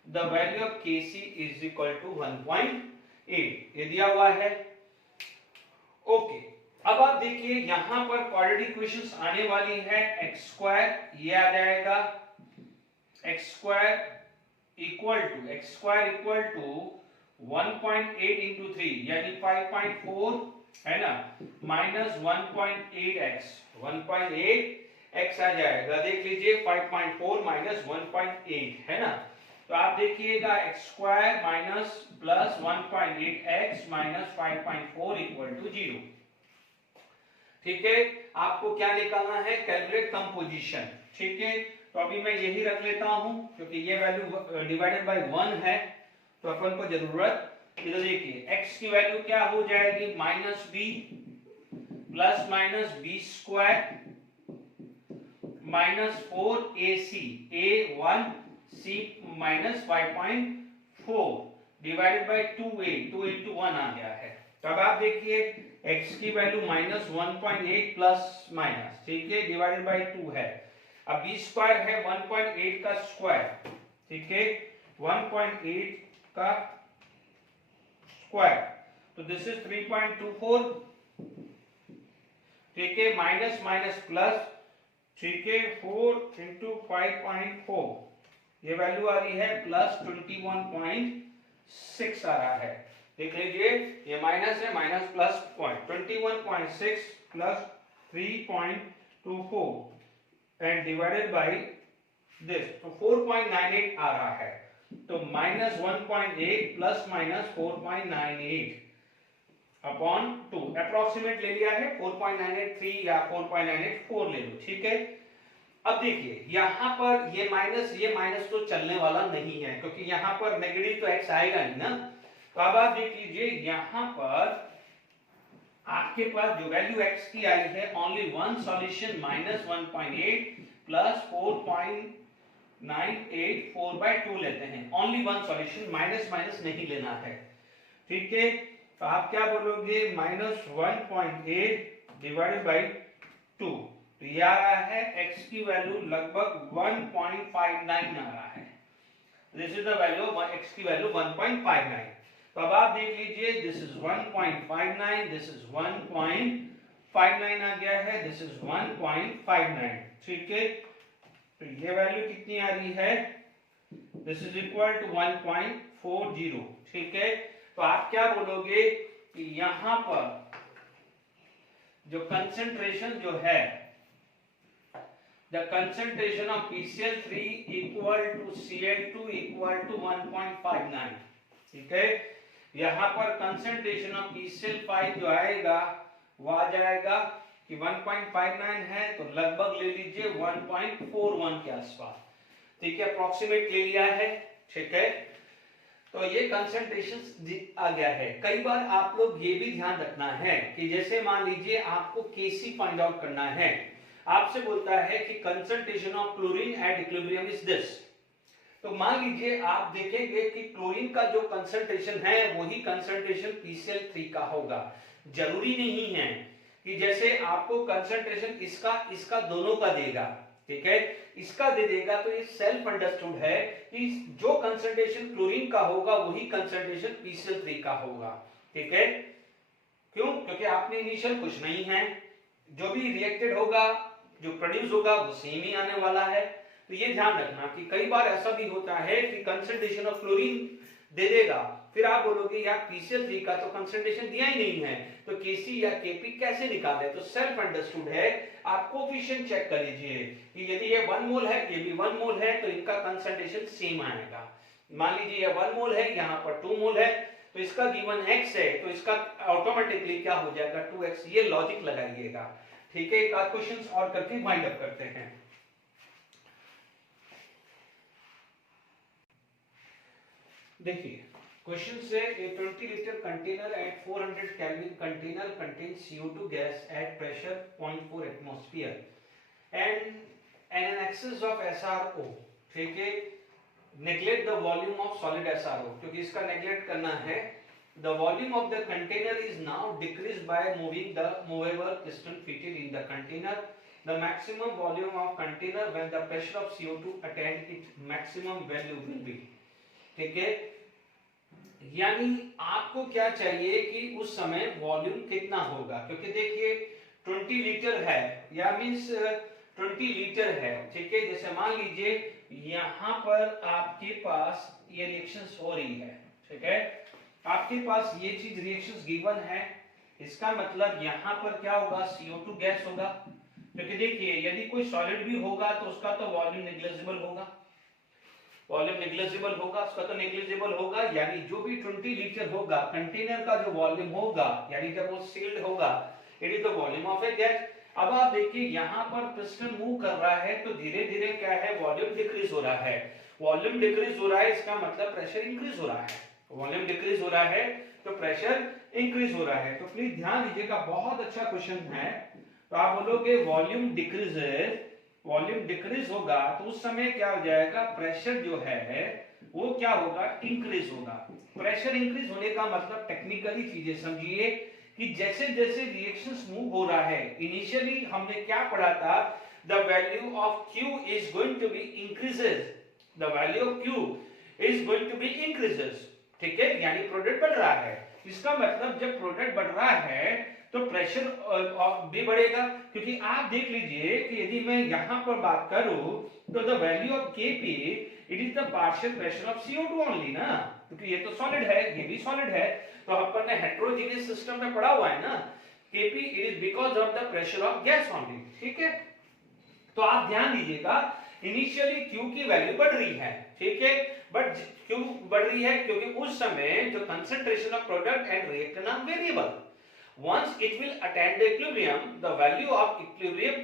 the value of Kc is equal to 1.8, ये दिया हुआ है। Okay, अब आप देखिए यहां पर क्वाड्रेटिक इक्वेशंस आने वाली है, x स्क्वायर ये आ जाएगा, x square equal to 1.8 into 3 यानी 5.4 है ना, माइनस 1.8x 1.8x आ जाएगा। देख लीजिए 5.4 माइनस 1.8 है ना, तो आप देखिएगा x square minus plus 1.8x minus 5.4 equal to 0। ठीक है, आपको क्या निकालना है? Calculate composition. ठीक है, तो अभी मैं यही रख लेता हूं, क्योंकि ये वैल्यू डिवाइडेड बाय 1 है, तो अपन को जरूरत, इधर देखिए x की वैल्यू क्या हो जाएगी? -b plus minus b square minus 4ac, A1c minus 5.4 divided by 2a, 2 into 1 आ गया है। तो अब आप देखिए x की वैल्यू माइनस 1.8 प्लस माइनस, ठीक है, डिवाइडेड बाई 2 है। अब b स्क्वायर है 1.8 का स्क्वायर, ठीक है, 1.8 का स्क्वायर, तो दिस इज 3.24, ठीक है, माइनस माइनस प्लस, ठीक है, 4 into 5.4, ये वैल्यू आ रही है प्लस 21.6 आ रहा है। देख लीजिए ये माइनस है, minus plus point 21.6 plus 3.24 and divided by this, तो 4.98 आ रहा है। तो minus 1.8 plus minus 4.98 upon 2, approximate ले लिया है, 4.983 या 4.984 ले लो, ठीक है। अब देखिए यहां पर ये माइनस तो चलने वाला नहीं है, क्योंकि यहां पर नेगेटिव तो x आएगा नहीं ना। तो अब आप देख लीजिए यहां पर आपके पास जो वैल्यू x की आई है, only one solution, minus 1.8 plus 4.984/2 लेते हैं, only one solution, minus minus नहीं लेना है, ठीक है। तो आप क्या बोलोगे, माइनस 1.8 डिवाइडेड बाई 2, तो ये आ रहा है x की वैल्यू लगभग 1.59 आ रहा है। This is the value of x की वैल्यू 1.59। तो अब आप देख लीजिए दिस इज 1.59, दिस इज 1.59 आ गया है, दिस इज 1.59, ठीक है। तो ये वैल्यू कितनी आ रही है, दिस इज इक्वल टू 1.40, ठीक है। तो आप क्या बोलोगे कि यहां पर जो कंसंट्रेशन जो है, the concentration of PCl3 equal to Cl2 equal to 1.59, ठीक है। यहां पर कंसंट्रेशन ऑफ PCl5 जो आएगा वो आ जाएगा कि 1.59 है, तो लगभग ले लीजिए 1.41 के आसपास, ठीक है, अप्रोक्सीमेट ले लिया है, ठीक है। तो ये कंसंट्रेशन आ गया है। कई बार आप लोग ये भी ध्यान रखना है कि जैसे मान लीजिए आपको Kc फाइंड आउट करना है, आपसे बोलता है कि concentration of chlorine at equilibrium is this. तो मान लीजिए आप देखेंगे कि क्लोरीन का जो कंसंट्रेशन है वही कंसंट्रेशन PCl3 का होगा। जरूरी नहीं है कि जैसे आपको कंसंट्रेशन इसका दोनों का देगा, ठीक है, इसका दे देगा, तो ये सेल्फ अंडरस्टूड है कि जो कंसंट्रेशन क्लोरीन का होगा वही कंसंट्रेशन PCl3 का होगा, ठीक है। क्यों? क्योंकि आपने इनिशियल कुछ नहीं है, जो भी रिएक्टेड होगा, जो प्रोड्यूस होगा वो सेम ही आने वाला है। तो ये ध्यान रखना कि कई बार ऐसा भी होता है कि कंसंट्रेशन ऑफ क्लोरीन दे देगा, फिर आप बोलोगे यार PCl3 का तो कंसंट्रेशन दिया ही नहीं है, तो Kc या Kp कैसे निकाले। तो सेल्फ अंडरस्टूड है, आप कोफिशिएंट चेक कर लीजिए कि यदि ये 1 मोल है, ये भी 1 मोल है, तो इनका कंसंट्रेशन सेम आएगा। मान लीजिए ये 1 मोल है, यहाँ पर 2 मोल है, तो इसका गिवन x है, तो इसका ऑटोमेटिकली क्या हो जाएगा 2x। ये लॉजिक लगाइएगा, ठीक है। एक आध क्वेश्चंस और करके वाइंड अप करते हैं। देखिए क्वेश्चन से a 20 liter container at 400 Kelvin container contains CO2 gas at pressure 0.4 atmosphere and an excess of SRO, ठीक है। neglect the volume of solid SRO, क्योंकि इसका neglect करना है। the volume of the container is now decreased by moving the movable piston fitted in the container. the maximum volume of container when the pressure of CO2 attain its maximum value will be, ठीक है। यानी आपको क्या चाहिए कि उस समय volume कितना होगा, क्योंकि देखिए 20 लीटर है, या मींस 20 लीटर है, ठीक है। जैसे मान लीजिए यहाँ पर आपके पास ये रिएक्शंस हो रही है, ठीक है, आपके पास ये चीज रिएक्शंस गिवन है, इसका मतलब यहाँ पर क्या होगा, CO2 गैस होगा, क्योंकि देखिए यदि कोई सॉलिड भी होगा तो उसका तो वॉल्यूम नेग्लिजिबल होगा, वॉल्यूम नेग्लिजिबल होगा, उसका तो नेग्लिजिबल होगा। यानी जो भी 20 लीटर होगा कंटेनर का जो वॉल्यूम होगा, यानी जब वो सील्ड होगा, it is the volume of A gas. अब आप देखिए यहाँ पर पिस्टन मूव कर रहा है, तो धीरे धीरे क्या है, वॉल्यूम डिक्रीज हो रहा है। वॉल्यूम डिक्रीज हो रहा है, इसका मतलब प्रेशर इंक्रीज हो रहा है। वॉल्यूम डिक्रीज हो रहा है तो प्रेशर इंक्रीज हो रहा है। तो प्लीज ध्यान दीजिएगा, बहुत अच्छा क्वेश्चन है। तो आप बोलोगे वॉल्यूम डिक्रीजेस वॉल्यूम डिक्रीज होगा तो उस समय क्या हो जाएगा, प्रेशर जो है वो क्या होगा, इंक्रीज होगा। प्रेशर इंक्रीज होने का मतलब टेक्निकली चीजें समझिए कि जैसे जैसे रिएक्शंस मूव हो रहा है, इनिशियली हमने क्या पढ़ा था, the value of Q is going to be increases, the value of Q is going to be increases, ठीक है, यानी प्रोडक्ट बढ़ रहा है। इसका मतलब जब प्रोडक्ट बढ़ रहा है तो प्रेशर भी बढ़ेगा, क्योंकि आप देख लीजिए कि यदि मैं यहां पर बात करूं तो the value of Kp it is the partial pressure of CO2 only ना, क्योंकि ये तो सॉलिड है, ये भी सॉलिड है, तो अपन ने हेटेरोजेनियस सिस्टम में पढ़ा हुआ है ना, Kp it is because of the pressure of gas only, ठीक है। तो आप ध्यान दीजिएगा इनिशियली Q की वैल्यू बढ़ रही है, ठीक है, बट क्यों बढ़ रही है, क्योंकि उस समय जो concentration of product and reactant are variable, once it will attain the equilibrium, the value of equilibrium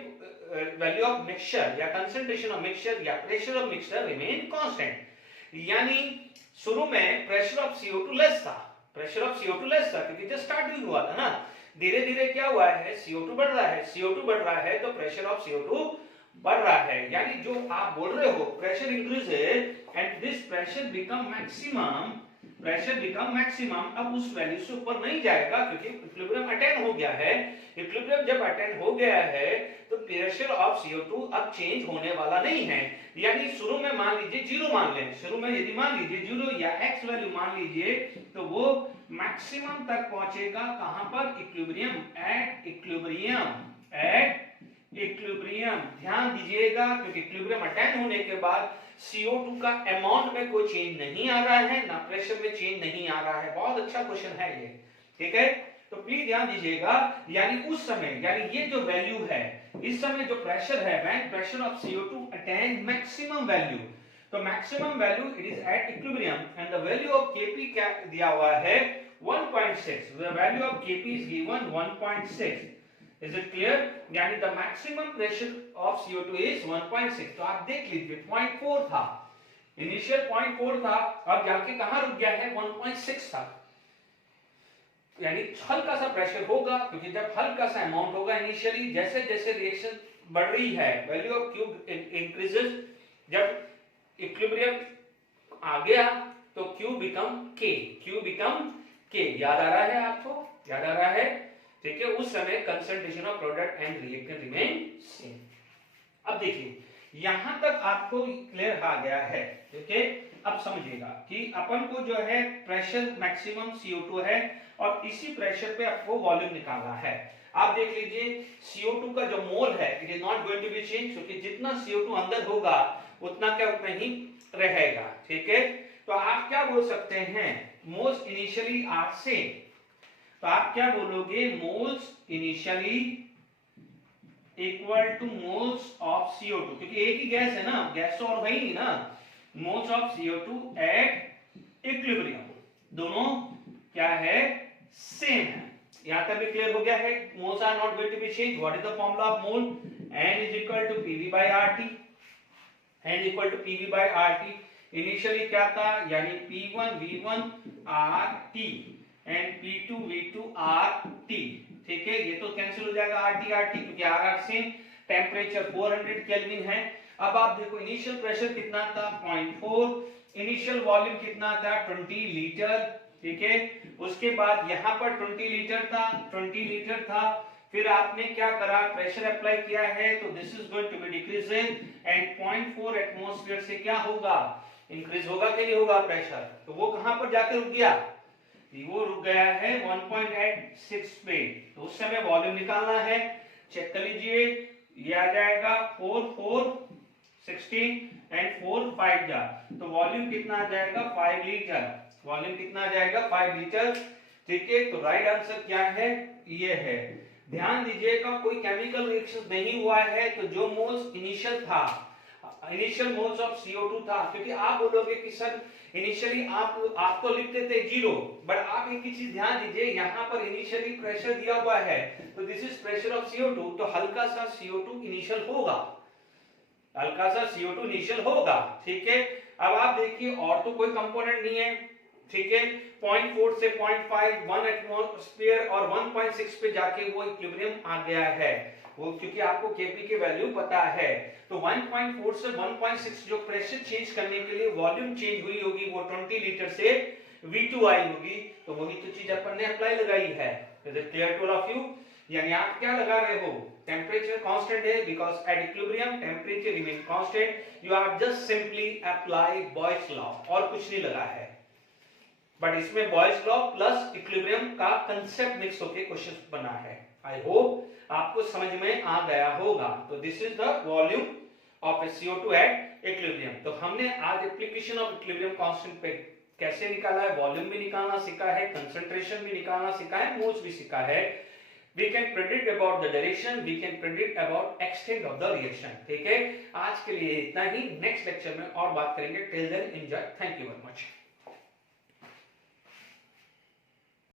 value of mixture या concentration of mixture या pressure of mixture remain constant। यानी शुरू में pressure of CO2 less था, pressure of CO2 less था क्योंकि जब starting हुआ था ना, धीरे धीरे क्या हुआ है, CO2 बढ़ रहा है, CO2 बढ़ रहा है तो pressure of CO2 बढ़ रहा है, यानी जो आप बोल रहे हो pressure increases and this pressure become maximum, pressure become maximum, अब उस वैल्यू से ऊपर नहीं जाएगा क्योंकि इक्विलिब्रियम अटेन हो गया है। इक्विलिब्रियम जब अटेन हो गया है तो प्रेशर ऑफ CO2 अब चेंज होने वाला नहीं है, यानी शुरू में मान लीजिए जीरो मान लें, शुरू में यदि मान लीजिए जीरो या x वैल्यू मान लीजिए तो वो मैक्सिमम तक पहुंचेगा, कहां पर, equilibrium, at equilibrium, at equilibrium. ध्यान दीजिएगा क्योंकि इक्विलिब्रियम अटेन होने के बाद CO2 का अमाउंट में कोई चेंज नहीं आ रहा है, ना प्रेशर में चेंज नहीं आ रहा है। बहुत अच्छा क्वेश्चन है ये, ठीक है, तो प्लीज ध्यान दीजिएगा, यानी उस समय, यानी ये जो वैल्यू है, इस समय जो प्रेशर है, when pressure of CO2 attain maximum value, तो maximum value it is at equilibrium and the value of Kp क्या दिया हुआ है, 1.6, the value of Kp is given 1.6। Is it clear? यानी the maximum pressure of CO2 is 1.6। तो आप देख लीजिए 0.4 था, इनिशियल 0.4 था, अब जाके कहां रुक गया है, 1.6 था, यानी हल्का सा प्रेशर होगा, क्योंकि जब हल्का सा अमाउंट होगा इनिशियली, जैसे जैसे रिएक्शन बढ़ रही है, वैल्यू ऑफ Q इंक्रीजेस, जब इक्विलिब्रियम आ गया तो Q become K, Q become K, याद आ रहा है आपको, याद आ रहा है, ठीक है, उस समय concentration of product and reactant remain same. अब देखिए यहां तक आपको क्लियर आ गया है, ठीक है। अब समझिएगा कि अपन को जो है प्रेशर मैक्सिमम CO2 है और इसी प्रेशर पे आपको वॉल्यूम निकालना है। आप देख लीजिए CO2 का जो मोल है it is not going to be change, क्योंकि जितना CO2 अंदर होगा उतना क्या, उतना ही रहेगा, ठीक है। तो आप क्या बोल सकते हैं, मोल्स इनिशियली आर सेम, तो आप क्या बोलोगे, moles initially equal two moles of CO2, क्योंकि एक ही गैस है ना, गैस तो और है ही नहीं ना, moles of CO2 at equilibrium, दोनों क्या है, सेम है। यहां तक भी क्लियर हो गया है, moles are not going to be change. What is the formula of mole, N is equal to PV by RT, N equal to PV by RT। Initially क्या था, यानी P1 V1 RT and P2 V2 RT, ठीक है, ये तो cancel हो जाएगा RT RT, क्योंकि RR सेम, टेम्परेचर 400 केल्विन है। अब आप देखो इनिशियल प्रेशर कितना था, 0.4, इनिशियल वॉल्यूम कितना था, 20 लीटर, ठीक है, उसके बाद यहाँ पर 20 लीटर था, 20 लीटर था, फिर आपने क्या करा, प्रेशर अप्लाई किया है, तो this is going to be decreasing and 0.4 atmosphere से क्या होगा, इंक्रीज होगा कि नहीं होगा प्रेशर, तो वो कहां पर जाकर रुक गया, वो रुक गया है 1.86 पे। तो उस समय वॉल्यूम निकालना है, चेक कर लीजिए, ये आ जाएगा 4 4 16 एंड 4 5 जा, तो वॉल्यूम कितना आ जाएगा, 5 लीटर, वॉल्यूम कितना आ जाएगा, 5 लीटर, ठीक है। तो राइट आंसर क्या है, ये है। ध्यान दीजिएगा कोई केमिकल रिएक्शन नहीं हुआ है, तो जो मोल्स इनिशियल था, इनिशियल मोल्स ऑफ CO2 था, क्योंकि आप बोलोगे कि सर इनिशियली आप तो लिखते थे 0, बट आप एक ही चीज ध्यान दीजिए, यहाँ पर इनिशियली प्रेशर दिया हुआ है, तो this is pressure of CO2, तो हल्का सा CO2 इनिशियल होगा, हल्का सा CO2 इनिशियल होगा, ठीक है। अब आप देखिए और तो कोई कंपोनेंट नहीं है, ठीक है, 0.4 से 0.5 1 एटमॉस्फेयर और 1.6 पे जाके वो इक्विलिब्रियम आ गया है। वो क्योंकि आपको Kp की वैल्यू पता है, तो 1.4 से 1.6 जो प्रेशर चेंज करने के लिए वॉल्यूम चेंज हुई होगी वो 20 लीटर से V2 आई होगी, तो वही तो चीज अपन ने अप्लाई लगाई है। Is it clear to all of you? यानी आप क्या लगा रहे हो, टेम्परेचर कांस्टेंट है because at equilibrium temperature remain constant, you are just simply apply Boyle's law, और कुछ नहीं लगा है। बट इसमें बॉयल्स लॉ प्लस इक्विलिब्रियम का कंसेप्ट मिक्स होकर क्वेश्चन बना है। आई होप आपको समझ में आ गया होगा। तो this is the volume of CO2 at equilibrium. तो हमने आज एप्लीकेशन ऑफ इक्विलिब्रियम कांस्टेंट पे कैसे निकाला है, वॉल्यूम भी निकालना सीखा है, कंसंट्रेशन भी निकालना सीखा है, मोल्स भी सीखा है। We can predict about the duration, we can predict about extent of the reaction। ठीक है, आज के लिए इतना ही, नेक्स्ट लेक्चर में और बात करेंगे। Till then enjoy, thank you very much.